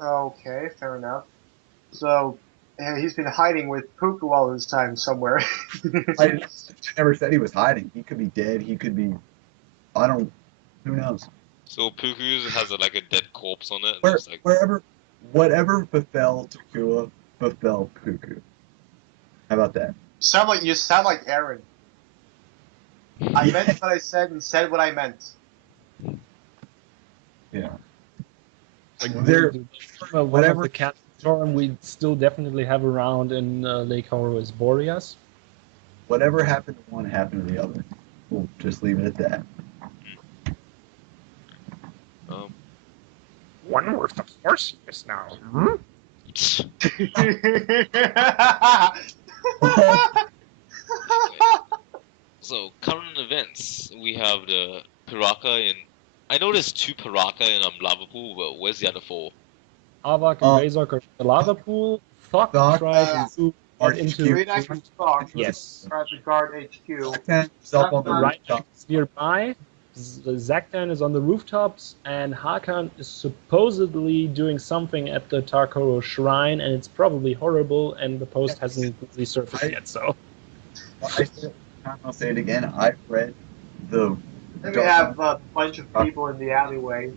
Okay, fair enough. So, yeah, he's been hiding with Puku all this time somewhere. I never said he was hiding. He could be dead. He could be. Who knows? so Puku has a dead corpse on it. And Where, it's like, whatever befell Takua befell Puku. How about that? You sound like Aaron. I meant what I said and said what I meant. Yeah. Like There- one whatever- of the cat storm we still definitely have around in Lake Horror is Boreas. Whatever happened to one happened to the other. We'll just leave it at that. One with the horses now. So current events, we have the Piraka in. I know there's 2 Piraka in Lava Pool, but where's the other 4? Avak and Vezok are in the lava pool. Thok Thok tried to Our get into HQ. Reed actually talked. yes. At the guard HQ. Zaktan is up on the Right rooftop. nearby. Zaktan is on the rooftops, and Hakan is supposedly doing something at the Tarkoro shrine, and it's probably horrible, and the post hasn't really surfaced yet. So I'll say it again. I've read the. Then we have a bunch of people in the alleyway.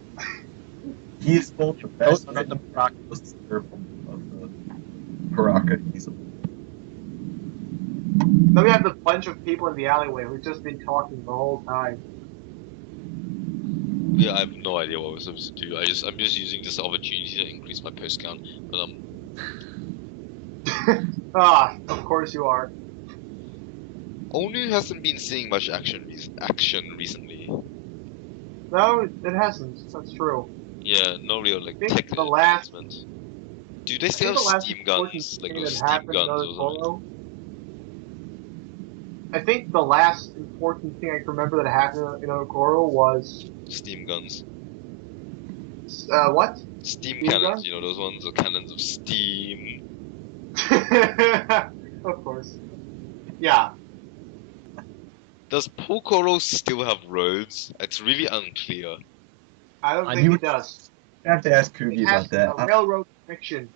He is both the those best are and the the most careful of the Piraka easily. Then we have the bunch of people in the alleyway who've just been talking the whole time. Yeah, I have no idea what we're supposed to do. I'm just using this opportunity to increase my post count. But Of course you are. Onu hasn't been seeing much action recently. No, it hasn't. That's true. Yeah, no real I think tech the last- advancement. Do they I still think the have last steam important guns, like thing those that steam happened guns in or something? Otokoro- I think the last important thing I can remember that happened in Otokoro was Steam guns, what? steam Steam cannons. guns? You know those ones, the cannons of steam. Of course. Yeah. Does Pokoro still have roads? It's really unclear. I don't I think knew- it does. I have to ask It Kugi has about that. a railroad connection.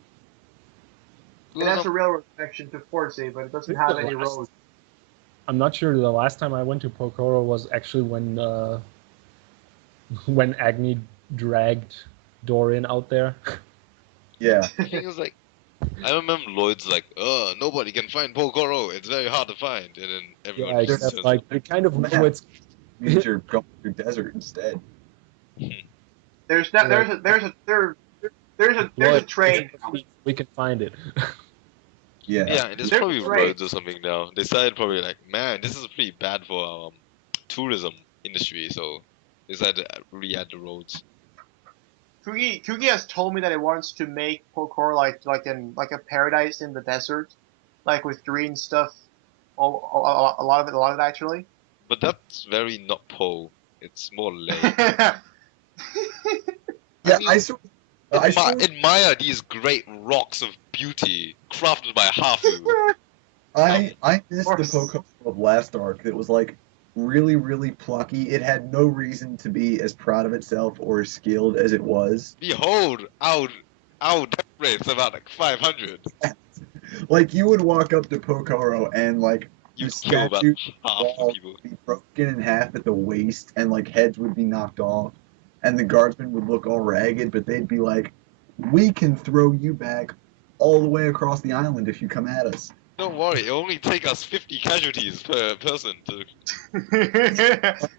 It Well, has a railroad connection to Forza, but it doesn't have any roads. I'm not sure. The last time I went to Pokoro was actually when Agni dragged Dorian out there. Yeah. The thing is, like, I remember Lloyd's like, nobody can find Pokoro. It's very hard to find. And then everyone Yeah, just except turns like they kind of know it's Means you're going through desert instead. There's a train. we can find it. Yeah. Yeah, and there's They're probably great. roads or something now. They decided probably like, man, this is pretty bad for our tourism industry, so they decided to re-add the roads. Kugi has told me that he wants to make Pokor like a paradise in the desert, like with green stuff. A lot of it actually. But that's very not Po. It's more lame. Yeah, Yeah, mean, I sort of admire these great rocks of beauty crafted by Hafu. I missed the course. Pokemon of last arc. It was like really, really plucky. It had no reason to be as proud of itself or as skilled as it was. Behold, our death rate's about like 500. Like you would walk up to Pokoro and like the You'd kill about statue half the wall people. would be broken in half at the waist and like heads would be knocked off. And the guardsmen would look all ragged, but they'd be like, "We can throw you back all the way across the island if you come at us." Don't worry, it'll only take us 50 casualties per person to... But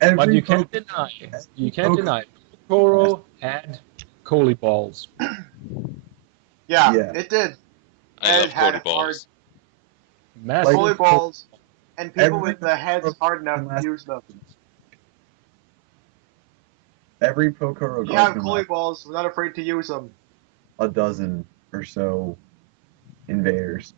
Every you can't deny. Kokoro had Coley balls. yeah, Yeah. it did. I It love had Cody balls. Massive. Holy balls, and people Every- with the heads hard enough to use them. Every Pokoro You have guardsman holy left balls, we're not afraid to use them. a dozen or so invaders.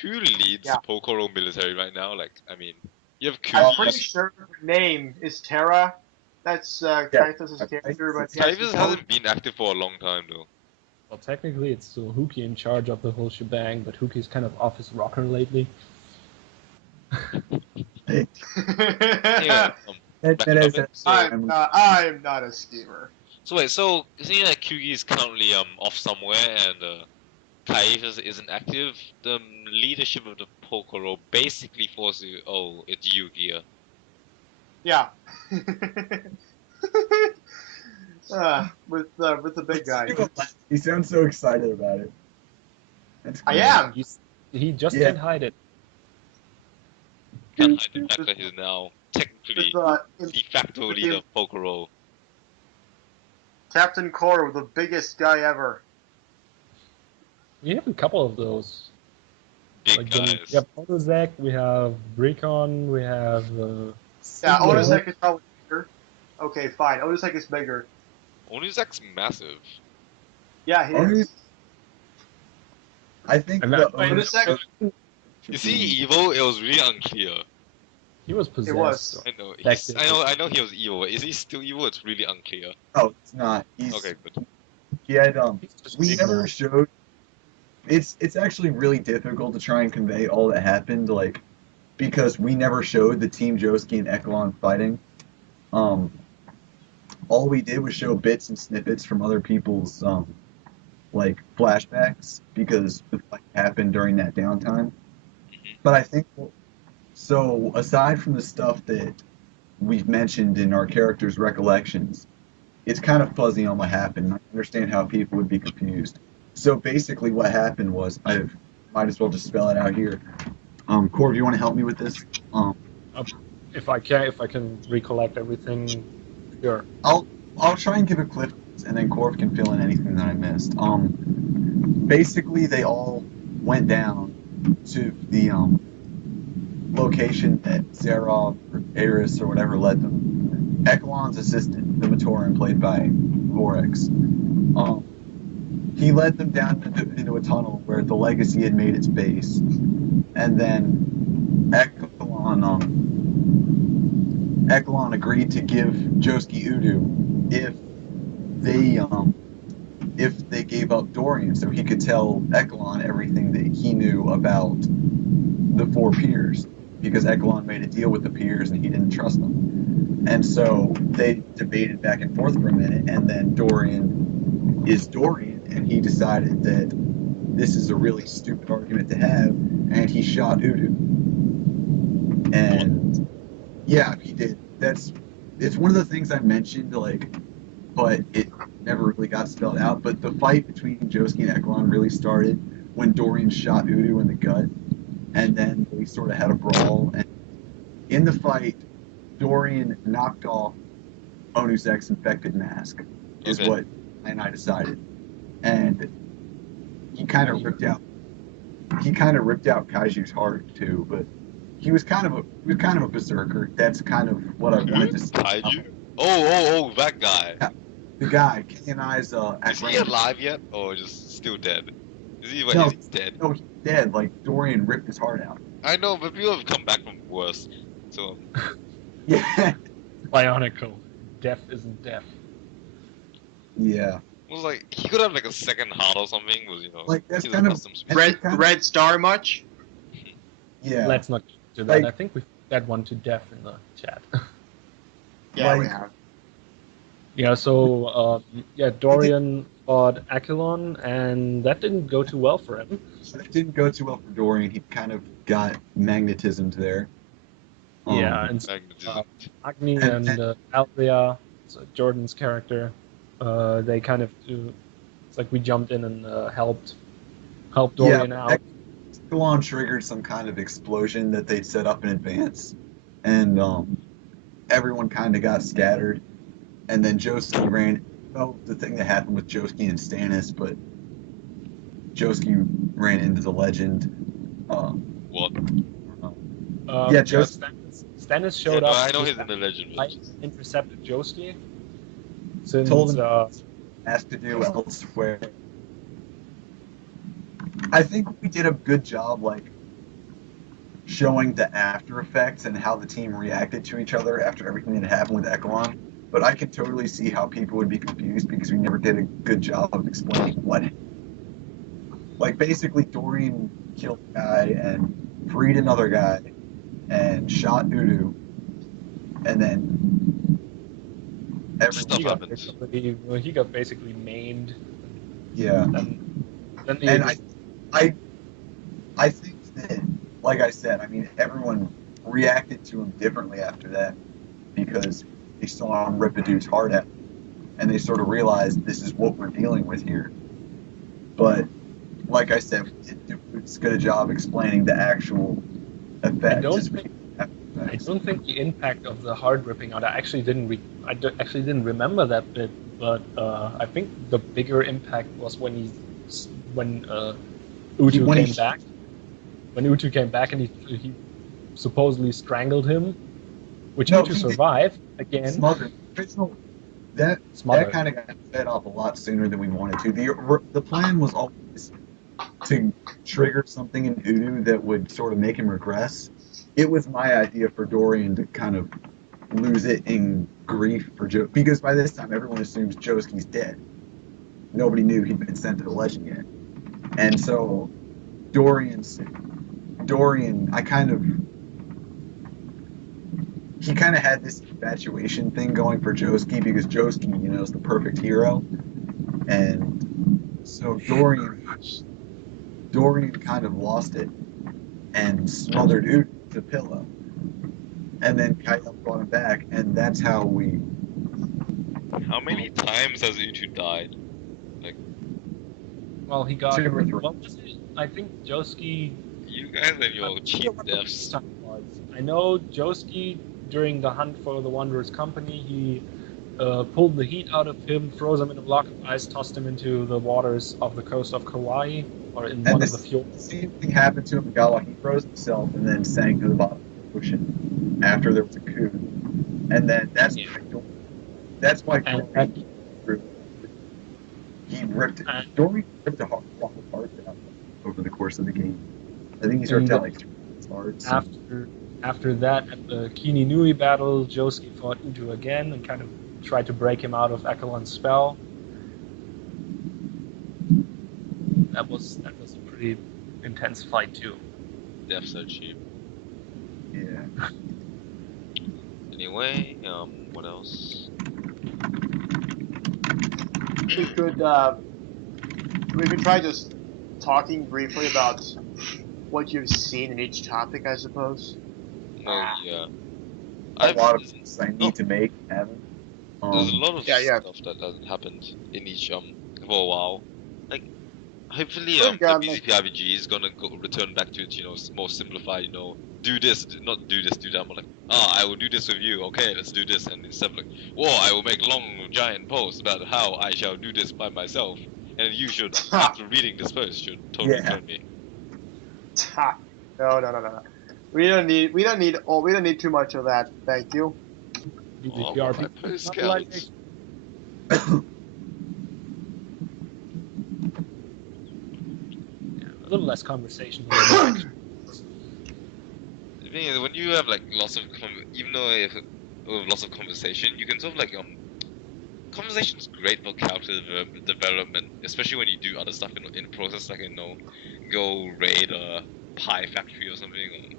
Who leads Yeah. the Pokoro military right now? Like, I mean, you have I'm Kugi. pretty sure her name is Terra. That's Kaitos' character, but he has Kaivas to hasn't been active for a long time though. Well, technically, it's still Huki in charge of the whole shebang, but Huki's kind of off his rocker lately. Anyway, back to That is topic. I'm not a schemer. So wait, so seeing that Kugi is currently off somewhere and Kaivas isn't active, the leadership of the Pokoro basically forces you, oh, it's you here. Yeah. With the big guy. He sounds so excited about it. That's I great. am. He just Yeah. can't hide it. Can't hide the fact that he's now technically With de facto with leader of Pokoro. Captain Koro, the biggest guy ever. We have a couple of those. Big We guys. have Otozek, we have Bricon, we have. Yeah, Singo. Odisek is probably bigger. Okay, fine. Odisek is bigger. Onuzak's massive. Yeah, he Onu- is. I think And the that- owner Odisek, Is he evil? It was really unclear. He was possessed. was. I know. Back He's, then. I know he was evil, but is he still evil? It's really unclear. Oh, it's not. He's Okay, good. he had He's just we evil. never showed. It's actually really difficult to try and convey all that happened, like because we never showed the Team Josuke and Ekelon fighting. All we did was show bits and snippets from other people's like flashbacks because the fight happened during that downtime. But I think so. Aside from the stuff that we've mentioned in our characters' recollections, it's kind of fuzzy on what happened. I understand how people would be confused. So basically, what happened was I might as well just spell it out here. Corv, you want to help me with this? If I can recollect everything, sure. I'll try and give a clip, and then Corv can fill in anything that I missed. Basically, they all went down to the location that Zerov or Aris or whatever led them. Ekelon's assistant, the Matoran, played by Vorex, he led them down into a tunnel where the Legacy had made its base, and then Ekelon agreed to give Josuke Udu if they gave up Dorian, so he could tell Ekelon everything that he knew about the four peers, because Ekelon made a deal with the peers and he didn't trust them. And so they debated back and forth for a minute, and then Dorian is Dorian, and he decided that this is a really stupid argument to have, and he shot Udu. And yeah, he did. It's one of the things I mentioned, like, but it never really got spelled out. But the fight between Josuke and Ekelon really started when Dorian shot Udu in the gut, and then they sort of had a brawl. And in the fight, Dorian knocked off Onuzek's infected mask, is what I decided. And he kind of ripped out he kind of ripped out Kaiju's heart too, but he was kind of a berserker. That's kind of what I wanted to see. Kaiju? Oh, that guy. Yeah. The guy, K&I's Is he alive yet, or just still dead? Is he dead? No, he's dead. Like Dorian ripped his heart out. I know, but people have come back from worse. So Yeah. Bionicle. Death isn't death. Yeah. it was like he could have like a second heart or something. Was Like, that's he's kind of- custom Red Star much? Yeah. Let's not do that. Like- I think we got one to death in the chat. Yeah, we Like- have. Yeah, so Dorian fought Akilon, and that didn't go too well for him. It didn't go too well for Dorian. He kind of got magnetism there. Yeah, and magnetism. Agni And- and Aldria, so Jordan's character, they kind of it's like we jumped in and helped Dorian out. Akilon triggered some kind of explosion that they'd set up in advance, and everyone kind of got scattered. And then Josuke ran. Well, the thing that happened with Josuke and Stannis, but Josuke ran into the legend. What? Yeah, Josuke. Stannis showed Yeah, up. I know he's in the legend. I intercepted Josuke. Since Told him asked to do elsewhere. I think we did a good job, like, showing the after effects and how the team reacted to each other after everything that happened with Ekkelon. But I can totally see how people would be confused because we never did a good job of explaining what. Like, basically, Dorian killed a guy and freed another guy and shot Udu, and then Stuff everyone. happened. he got basically maimed. Yeah. And then the And I think that, like I said, I mean, everyone reacted to him differently after that because they saw him rip a dude's heart out, and they sort of realized this is what we're dealing with here. But, like I said, we did do as good a job explaining the actual effects. I don't think the impact of the heart ripping out. I actually didn't remember that bit, but I think the bigger impact was when Utu came back. When Utu came back and he supposedly strangled him, which Utu survived again. Smothered. That kind of got fed up a lot sooner than we wanted to. The plan was always to trigger something in Utu that would sort of make him regress. It was my idea for Dorian to kind of lose it in grief for Joe, because by this time everyone assumes Josuke's dead. Nobody knew he'd been sent to the legend yet. And so Dorian, he kind of had this infatuation thing going for Josuke because Josuke, is the perfect hero. And so Dorian kind of lost it and smothered Utu with the pillow. And then Kyle brought him back, and that's how we... How many times has Utu died? Well, he got... 2 or 3. Well, I think Josuke... You guys and your cheap deaths. I know Josuke, during the hunt for the Wanderer's Company, he pulled the heat out of him, froze him in a block of ice, tossed him into the waters of the coast of Kauai, or in one of the fjords. The same thing happened to Gawa. He froze himself and then sank to the bottom of the ocean after there was a coup. And then that's why Dorian ripped a heart out over the course of the game. I think he started telling his hearts. After that, at the Kini Nui battle, Josuke fought Utu again and kind of tried to break him out of Akelon's spell. That was a pretty intense fight too. Deaths are cheap. Yeah. Anyway, what else? We could try just talking briefly about what you've seen in each topic, I suppose. Yeah. A lot of things I need to make happen. There's a lot of yeah. stuff that hasn't happened in each for a while. Like, hopefully, Oh, the God, BZPRPG is gonna return back to its, more simplified. Do this, not do this, do that. I'm like, I will do this with you. Okay, let's do this, and instead of like, I will make long, giant posts about how I shall do this by myself, and you should, after reading this post, should totally tell me. Ha. No. We don't need too much of that. Thank you. Oh, my postcards. A little less conversation. The thing is, when you have like lots of even though if with lots of conversation, you can sort of like conversation's great for character development, especially when you do other stuff in the process, like go raid a pie factory or something.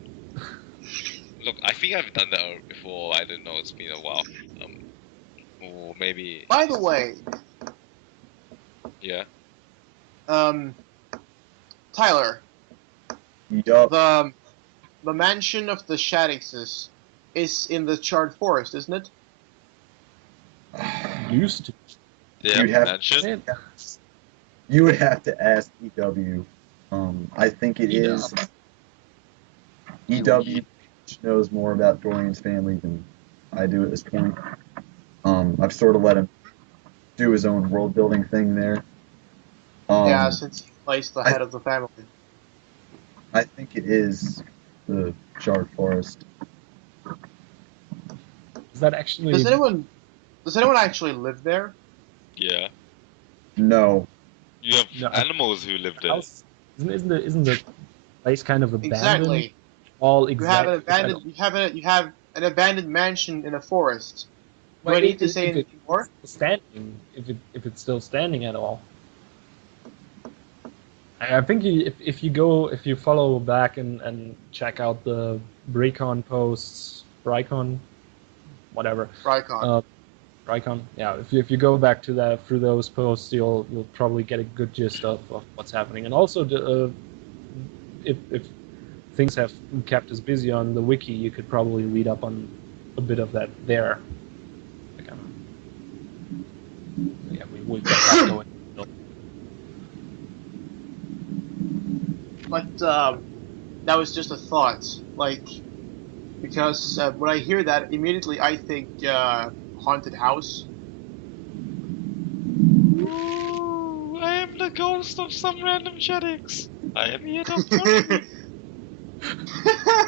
Look, I think I've done that before. I don't know. It's been a while. Or maybe. By the way, Yeah. Tyler, Yup. the mansion of the Shaddixes is in the Charred Forest, isn't it? Used to. Yeah. You'd have- Mansion. You would have to ask EW. I think it is. EW knows more about Dorian's family than I do at this point. I've sort of let him do his own world building thing there. Yeah, since he plays the head of the family. I think it is the Charred Forest. Is that actually? Does anyone actually live there? Yeah. No. You have No. animals who live there. House, isn't the place kind of abandoned? Exactly. All You have exactly. you have an abandoned mansion in a forest. Do I Well, need to say anything more? Standing, if it's still standing at all. I think if you follow back and check out the Bricon posts, whatever. Rykon. Rykon, yeah. If you go back to that through those posts, you'll probably get a good gist of what's happening. And also, if things have kept us busy on the wiki, you could probably read up on a bit of that there. Yeah, we got that going. But that was just a thought, like, because when I hear that, immediately I think haunted house. Ooh, I am the ghost of some random Shaddix. I am here to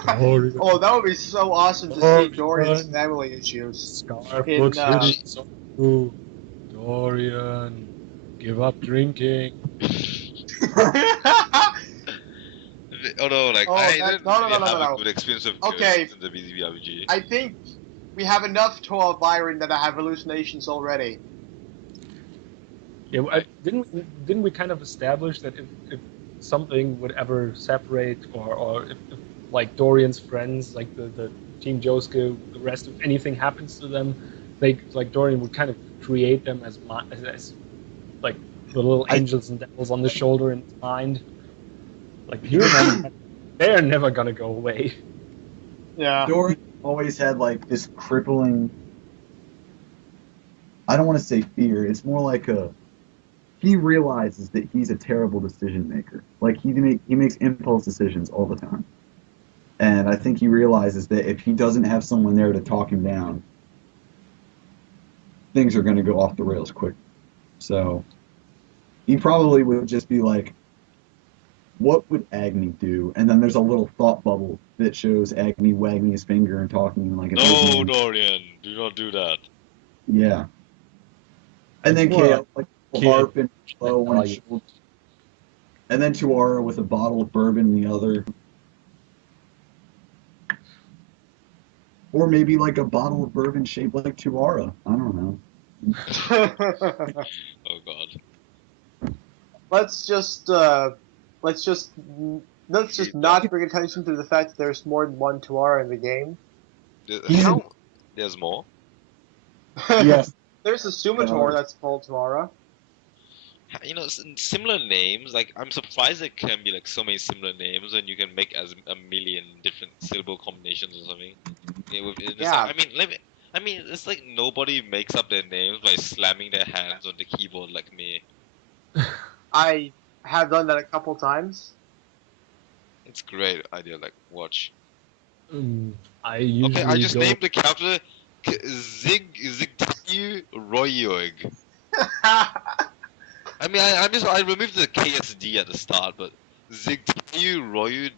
Oh, that would be so awesome to see Dorian's family issues. Scarfoot hits on you. Dorian, give up drinking. Although, like, Oh, I that- didn't no, really no, have no. a good experience with Okay. ghosts in the BZPRPG. I think we have enough to Byron that I have hallucinations already. Yeah, didn't we kind of establish that if something would ever separate or if like Dorian's friends, like the Team Josuke, the rest of anything happens to them, like Dorian would kind of create them as like the little angels and devils on the shoulder in his mind. Like you remember, they're never gonna go away. Yeah. Dorian always had like this crippling. I don't want to say fear. It's more like he realizes that he's a terrible decision maker. Like he makes impulse decisions all the time, and I think he realizes that if he doesn't have someone there to talk him down, things are going to go off the rails quick. So he probably would just be like, what would Agni do? And then there's a little thought bubble that shows Agni wagging his finger and talking like an old No, man. Dorian, do not do that. Yeah. And then Well, Chaos, like kid. harp and bow on Oh, his yeah. shoulder. And then Tuara with a bottle of bourbon in the other. Or maybe like a bottle of bourbon shaped like Tuara. I don't know. Oh god. let's just not bring attention to the fact that there's more than one Tuara in the game. How? There's more? Yes. There's a Sumator that's called Tuara. You know, similar names, like, I'm surprised there can be, like, so many similar names and you can make as a million different syllable combinations or something. Yeah. I mean, it's like nobody makes up their names by slamming their hands on the keyboard like me. I have done that a couple times. It's a great idea, like, watch. I usually Okay, I just go. named the character Zigtayu Royoig. I mean, I removed the KSD at the start, but Zigtayu Roy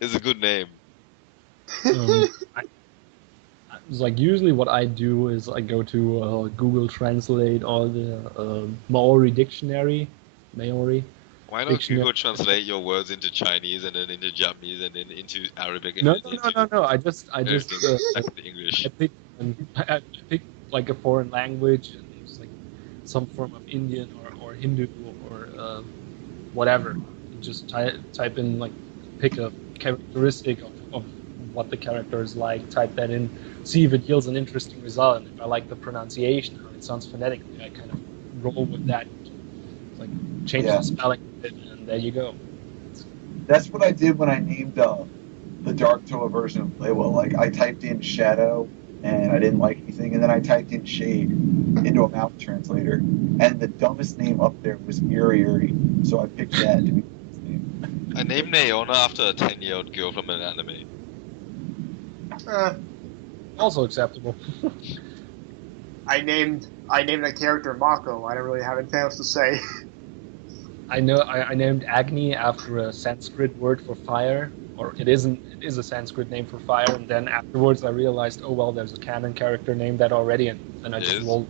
is a good name. It's like usually what I do is I go to Google Translate or the Maori dictionary, Maori. Why don't Dictionary. Google translate your words into Chinese and then into Japanese and then into Arabic and No, then no, into no, no. I just English? I pick like a foreign language and it's like some form of Indian or Hindu or whatever. And just type in like pick a characteristic of what the character is like. Type that in, see if it yields an interesting result. And if I like the pronunciation, how it sounds phonetically, I kind of roll with that. It's like change the spelling a bit, and there you go. That's what I did when I named the Dark Toa version of Playwill. Like, I typed in Shadow, and I didn't like anything, and then I typed in Shade into a mouth translator, and the dumbest name up there was Uri, so I picked that to be his name. I named Naona after a 10-year-old girl from an anime. Also acceptable. I named a character Mako. I don't really have anything else to say. I named Agni after a Sanskrit word for fire, or it is a Sanskrit name for fire, and then afterwards I realized, oh well, there's a canon character named that already, and then I just rolled.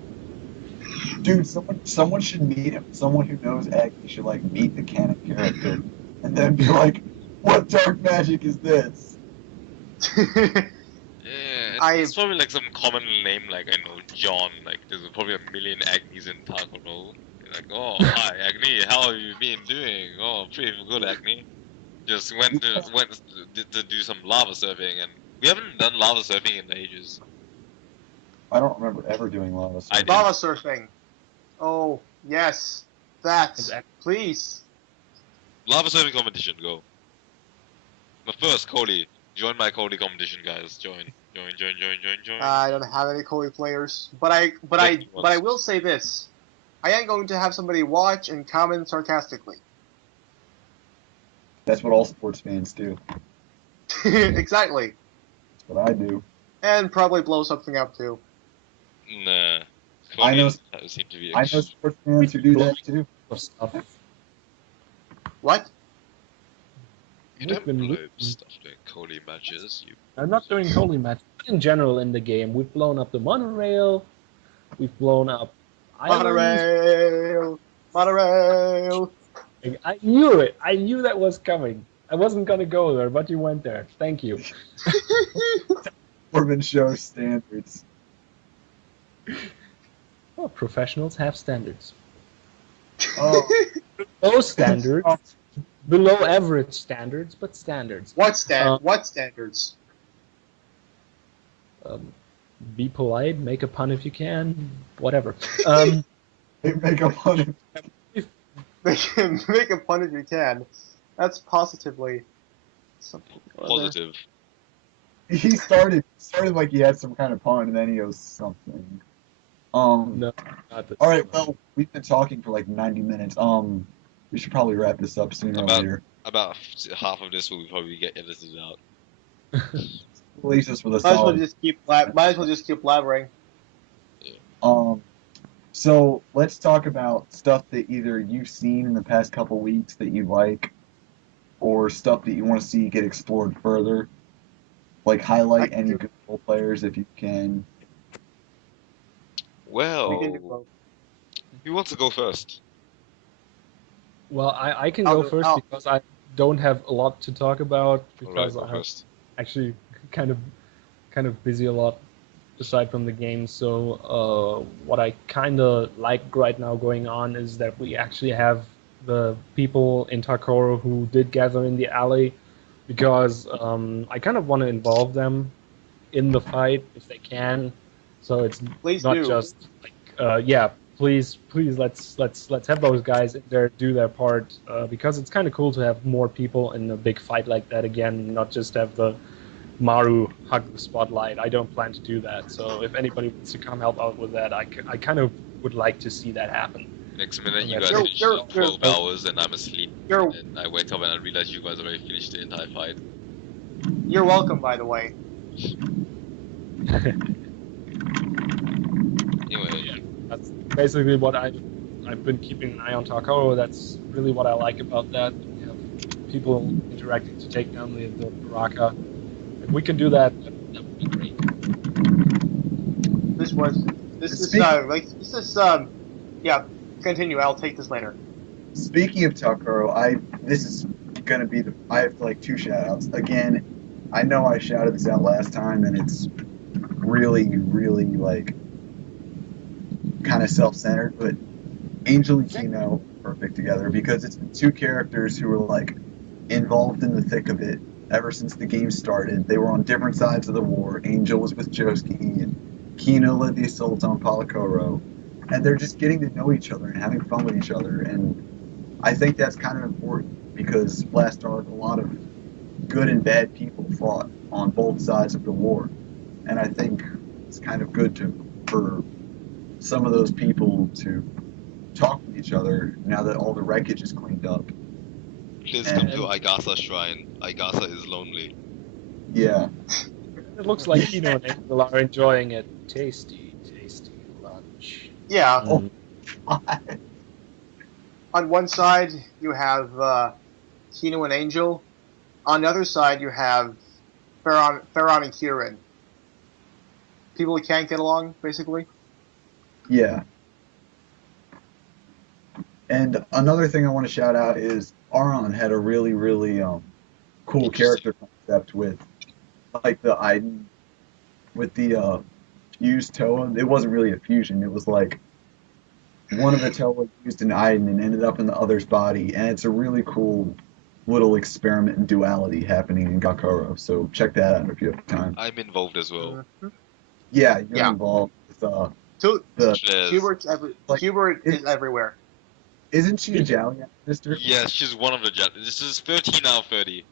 Dude, someone should meet him. Someone who knows Agni should like meet the canon character, and then be like, "What dark magic is this?" Yeah, it's probably like some common name, like I know John. Like there's probably a million Agnis in Takano. Like, oh hi Agni, how have you been doing? Oh, pretty good Agni. Just went to do some lava surfing, and we haven't done lava surfing in ages. I don't remember ever doing lava surfing. Lava surfing. Oh yes, that please. Lava surfing competition, go. But first, Cody. Join my Cody competition, guys. Join. I don't have any Cody players, but I will say this: I am going to have somebody watch and comment sarcastically. That's what all sports fans do. Exactly. That's what I do. And probably blow something up too. Nah. I know sports fans who do that too. What? You don't blow stuff doing Cody matches. I'm not doing Cody matches. In general, in the game, we've blown up the monorail. We've blown up monorail. I knew it. I knew that was coming. I wasn't gonna go there, but you went there. Thank you. Corbin show standards. Well, professionals have standards. Oh. Low standards. Below average standards, but standards. What standards? Be polite, make a pun if you can, whatever. Make a pun. Make a pun if you can. That's positively something. Positive. He started like he had some kind of pun, and then he goes something. No, not all right. Well, we've been talking for like 90 minutes. We should probably wrap this up sooner or later. About half of this will probably get edited out. Release this with a might as well just keep blabbering. Yeah. So let's talk about stuff that either you've seen in the past couple weeks that you like, or stuff that you want to see get explored further. Like highlight any good role players if you can. Well, who wants to go first? Well, I can go first because I don't have a lot to talk about because I'm actually kind of busy a lot aside from the game. So what I kind of like right now going on is that we actually have the people in Takoro who did gather in the alley because I kind of want to involve them in the fight if they can. So it's just like please let's have those guys in there do their part because it's kind of cool to have more people in a big fight like that again, not just have the Maru hug the spotlight. I don't plan to do that. So if anybody wants to come help out with that, I kind of would like to see that happen. Next minute you guys finish 12 hours and I'm asleep and I wake up and I realize you guys already finished the entire fight. You're welcome, by the way. Anyway, that's basically what I've been keeping an eye on Takaro. That's really what I like about that. We have people interacting to take down the Baraka. If we can do that, that would be great. Yeah, continue. I'll take this later. Speaking of Takaro, I have like 2 shout-outs. Again, I know I shouted this out last time, and it's really, really, like, kind of self-centered, but Angel and Kino are perfect together because it's been 2 characters who were, like, involved in the thick of it ever since the game started. They were on different sides of the war. Angel was with Josuke, and Kino led the assault on Palakoro. And they're just getting to know each other and having fun with each other. And I think that's kind of important because last arc, a lot of good and bad people fought on both sides of the war. And I think it's kind of good for some of those people to talk with each other now that all the wreckage is cleaned up. Please come to Aigasa Shrine. Aigasa is lonely. Yeah. It looks like Kino and Angel are enjoying a tasty lunch. Yeah. Oh. On one side, you have Kino and Angel. On the other side, you have Farron and Kieran. People who can't get along, basically. Yeah. And another thing I want to shout out is Aron had a really, really cool character concept with, like, the Aiden with the fused Toa. It wasn't really a fusion. It was like one of the Toa used an Aiden and ended up in the other's body. And it's a really cool little experiment in duality happening in Gakuro. So check that out if you have time. I'm involved as well. Yeah, you're involved with Hubert is everywhere. Isn't she a Jalian sister? Yes, she's one of the This is 13 out of 30.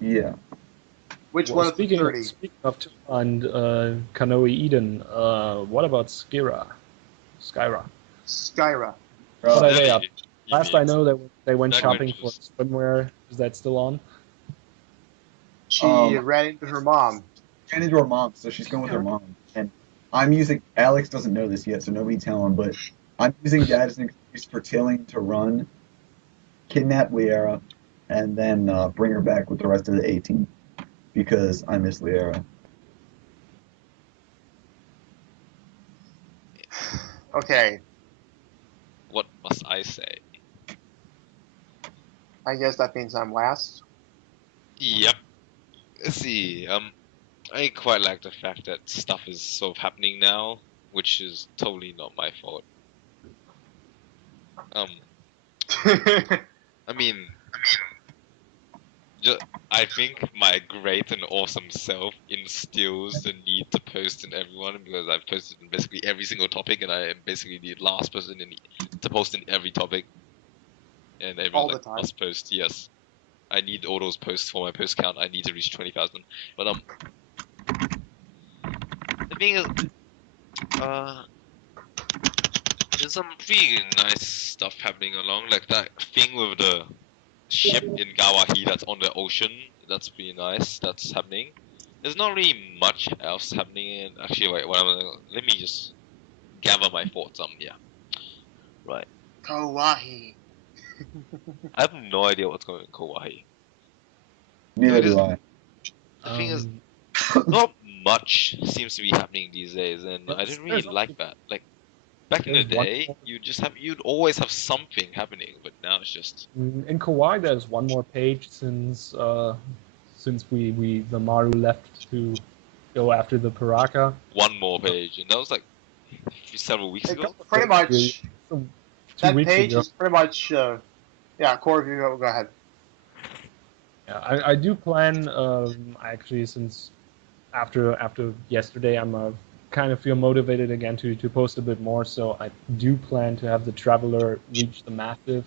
Yeah. Which one of the 30? Speaking of Toa and Kanoe Eden, what about Skyra? Skyra. What are they up? Last I know, they went shopping for swimwear. Is that still on? She ran into her mom. Ran into her mom, so she's going with her mom. And I'm using, Alex doesn't know this yet, so nobody tell him, but I'm using that as an excuse for Tilling to run, kidnap Liera, and then bring her back with the rest of the A-team, because I miss Liera. Okay. What must I say? I guess that means I'm last. Yep. Let's see. I quite like the fact that stuff is sort of happening now, which is totally not my fault. I mean, I think my great and awesome self instills the need to post in everyone because I've posted in basically every single topic, and I am basically the last person to post in every topic. And everyone must post. Yes, I need all those posts for my post count. I need to reach 20,000. But the thing is, there's some really nice stuff happening along, like that thing with the ship in Gawahi that's on the ocean. That's pretty nice. That's happening. There's not really much else happening. And actually, wait, let me just gather my thoughts. Right. Kawaii. I have no idea what's going on in Kawaii. Neither do I. The thing is, not much seems to be happening these days, and I didn't really like that. Like, back in the day, you'd always have something happening, but now it's just... In Kawaii, there's one more page since the Maru left to go after the Paraka. One more page, and that was like several weeks ago. Pretty much. That page ago. is pretty much. Core, you go ahead. Yeah, I do plan. Actually, since after yesterday, I'm kind of feel motivated again to post a bit more. So I do plan to have the Traveler reach the Massive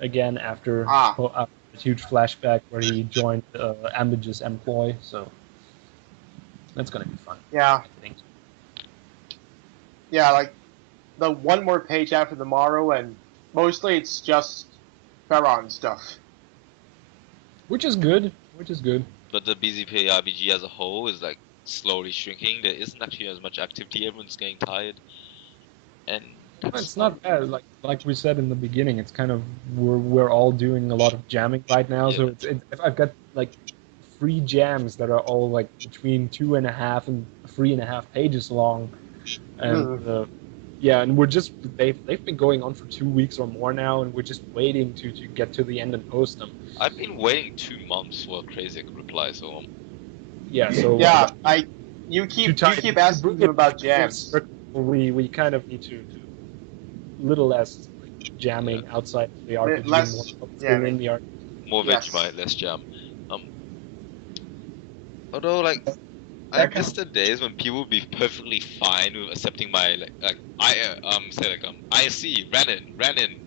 again after a huge flashback where he joined Ambage's employ. So that's gonna be fun. Yeah. I think. Yeah, like the one more page after the Morrow, and mostly it's just Farron stuff. Which is good. But the BZPRPG as a whole is like slowly shrinking. There isn't actually as much activity. Everyone's getting tired, and It's not bad. Like we said in the beginning, it's kind of we're all doing a lot of jamming right now. Yeah. So if I've got like 3 jams that are all like between 2.5 and 3.5 pages long, and yeah, and they've been going on for 2 weeks or more now, and we're just waiting to get to the end and post them. I've been waiting 2 months for a crazy reply, so Yeah, so Yeah, you keep asking bring them it about full jams. circle. We kind of need to little less jamming outside the RPG, Less more focusing jamming. in the RPG. more Yes. Vegemite, less jam. Although like I That miss the days when people would be perfectly fine with accepting my ISC ran in,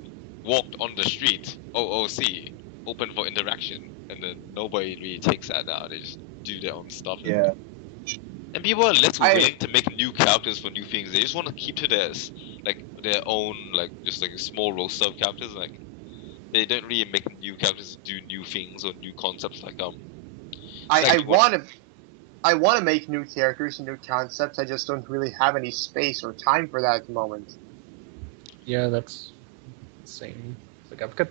walked on the street, OOC, open for interaction, and then nobody really takes that now. They just do their own stuff. Yeah. And people are less I- willing to make new characters for new things. They just want to keep to their own just like a small roster of characters. Like they don't really make new characters to do new things or new concepts. Like I want to make new characters and new concepts. I just don't really have any space or time for that at the moment. Yeah, that's insane. Like I've got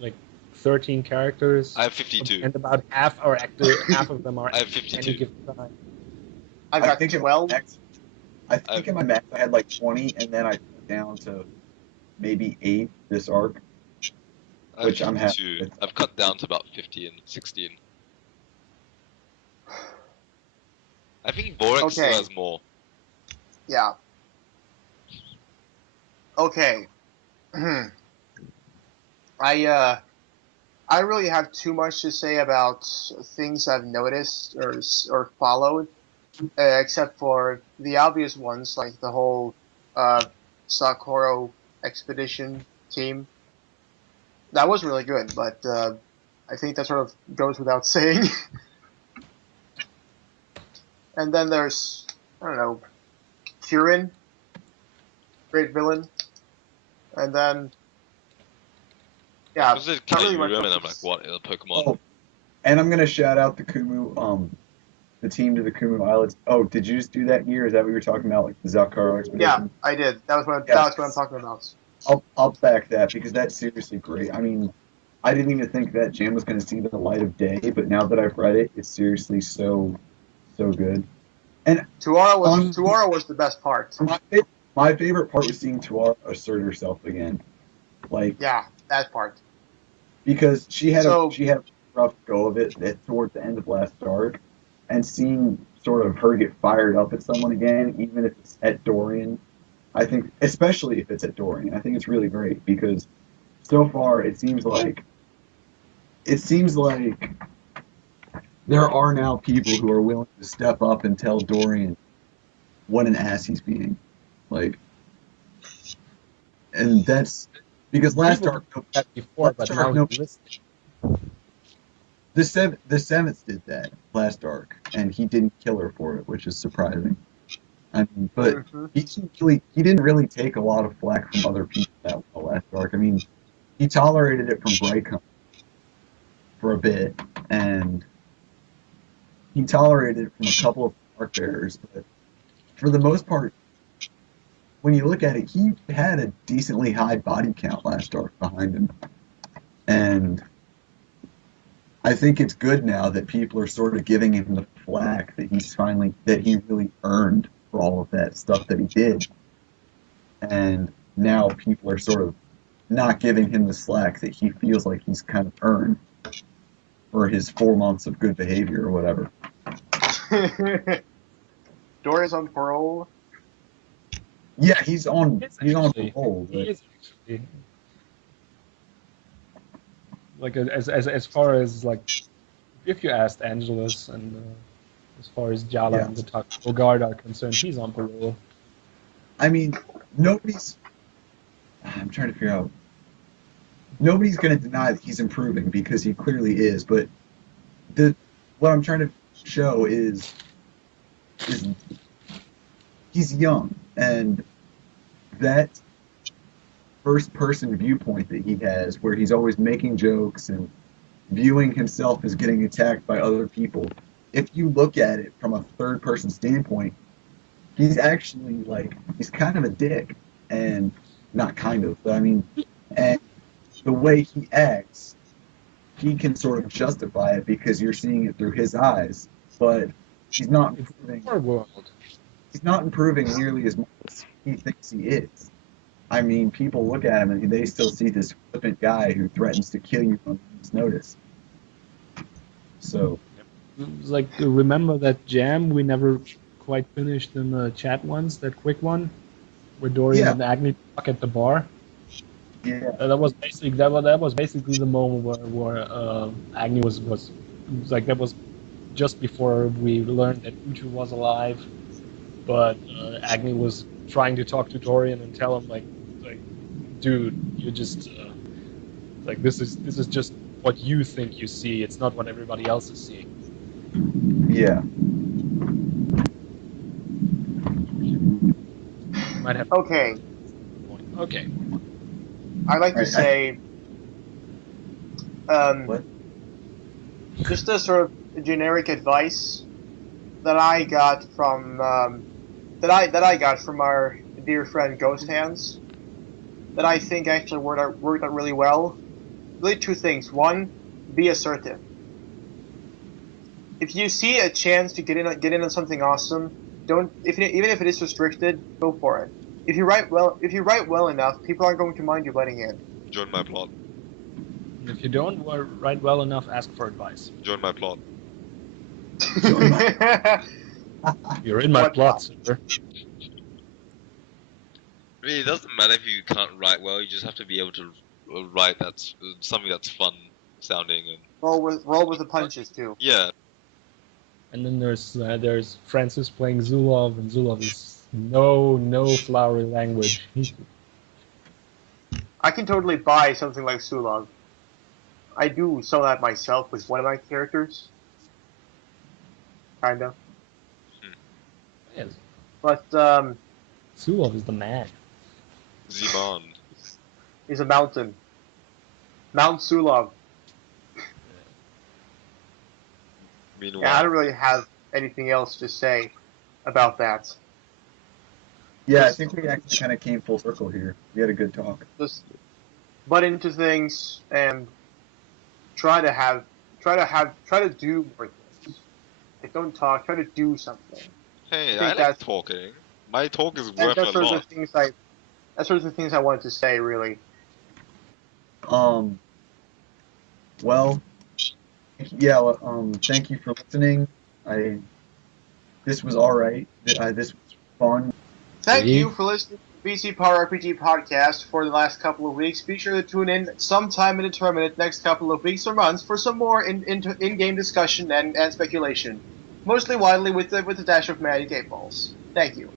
like 13 characters. I have 52. And about half are active. Half of them are I have active at 52. any given time. I've I got think 12. I think in my max I had like 20, and then I put down to maybe 8 this arc. I have Which I'm happy 52. with. I've cut down to about 15, 16. I think Borax still Okay. has more. Yeah. Okay. I don't really have too much to say about things I've noticed or followed, except for the obvious ones like the whole Sakura expedition team. That was really good, but I think that sort of goes without saying. And then there's, I don't know, Kirin, great villain. And then, yeah, Was it not really much Kyurem? And else I'm to like, what? A Pokemon? Oh, and I'm gonna shout out the Kumu, the team to the Kumu Islets. Oh, did you just do that here? Is that what you were talking about, like the Zakara expedition? Yeah, I did. That's what Yeah. I'm talking about. I'll back that because that's seriously great. I mean, I didn't even think that jam was gonna see the light of day, but now that I've read it, it's seriously so good. And Tuara on- was the best part. my favorite part was seeing Tuara assert herself again, like Yeah, that part. because she had So- a rough go of it towards the end of last arc, and seeing sort of her get fired up at someone again, even if it's at Dorian, I think, especially if it's at Dorian, I think it's really great because so far it seems like there are now people who are willing to step up and tell Dorian what an ass he's being, like, and that's because last arc Before, but Last now arc, no- he's listening. the seventh did that last arc, and he didn't kill her for it, which is surprising. I mean, but Mhm. he didn't really take a lot of flack from other people that well last arc. I mean, he tolerated it from Braycom for a bit, and he tolerated it from a couple of arc bearers, but for the most part, when you look at it, he had a decently high body count last arc behind him, and I think it's good now that people are sort of giving him the flack that he really earned for all of that stuff that he did. And now people are sort of not giving him the slack that he feels like he's kind of earned for his 4 months of good behavior or whatever. Dora's on parole. Yeah, he's on Actually, parole. he But is actually. Like as far as like, if you asked Angelus and as far as Jala Yeah. and the Taco Guard are concerned, he's on parole. I mean, I'm trying to figure out. Nobody's going to deny that he's improving because he clearly is. But what I'm trying to show is he's young, and that first person viewpoint that he has, where he's always making jokes and viewing himself as getting attacked by other people. If you look at it from a third person standpoint, he's actually he's kind of a dick, and not kind of, but I mean, and the way he acts, he can sort of justify it because you're seeing it through his eyes, but he's not It's improving. our world. He's not improving nearly as much as he thinks he is. I mean, people look at him and they still see this flippant guy who threatens to kill you on his notice. So, It's like, remember that jam we never quite finished in the chat once, that quick one, where Dorian Yeah. and Agni talk at the bar? yeah, That was basically the moment where Agni was like, that was just before we learned that Uchu was alive, but Agni was trying to talk to Dorian and tell him like dude, you just like this is just what you think you see. It's not what everybody else is seeing. yeah. Might have. Okay, Okay. I'd like to Right, say, What? just a sort of generic advice that I got from that I got from our dear friend Ghost Hands, that I think actually worked out really well. Really, two things. One, be assertive. If you see a chance to get in on something awesome, even if it is restricted, go for it. If you write well enough, people aren't going to mind you letting in. Join my plot. If you don't write well enough, ask for advice. Join my plot. You're in my What plot, plot? sir. Really, it doesn't matter if you can't write well. You just have to be able to write that's something that's fun sounding and roll with the punches too. yeah. And then there's Francis playing Zulov, and Zulov is no flowery language. I can totally buy something like Sulog. I do some of that myself with one of my characters. Kinda. Yes. But Zulov is the man. Ziman. he's a mountain. Mount Sulog. Meanwhile, Yeah, I don't really have anything else to say about that. Yeah, I think we actually kind of came full circle here. We had a good talk. Just butt into things and try to do more things. Like, don't talk, try to do something. hey, I think I like that's- talking. My talk is And worth that's a sort of lot. the things I wanted to say, really. Well, yeah, thank you for listening. This was all right. This was fun. Thank Eewee? you for listening to the BZPRPG Podcast for the last couple of weeks. Be sure to tune in sometime in the next couple of weeks or months for some more in-game discussion and speculation, mostly widely with a dash of Magic 8 Balls. Thank you.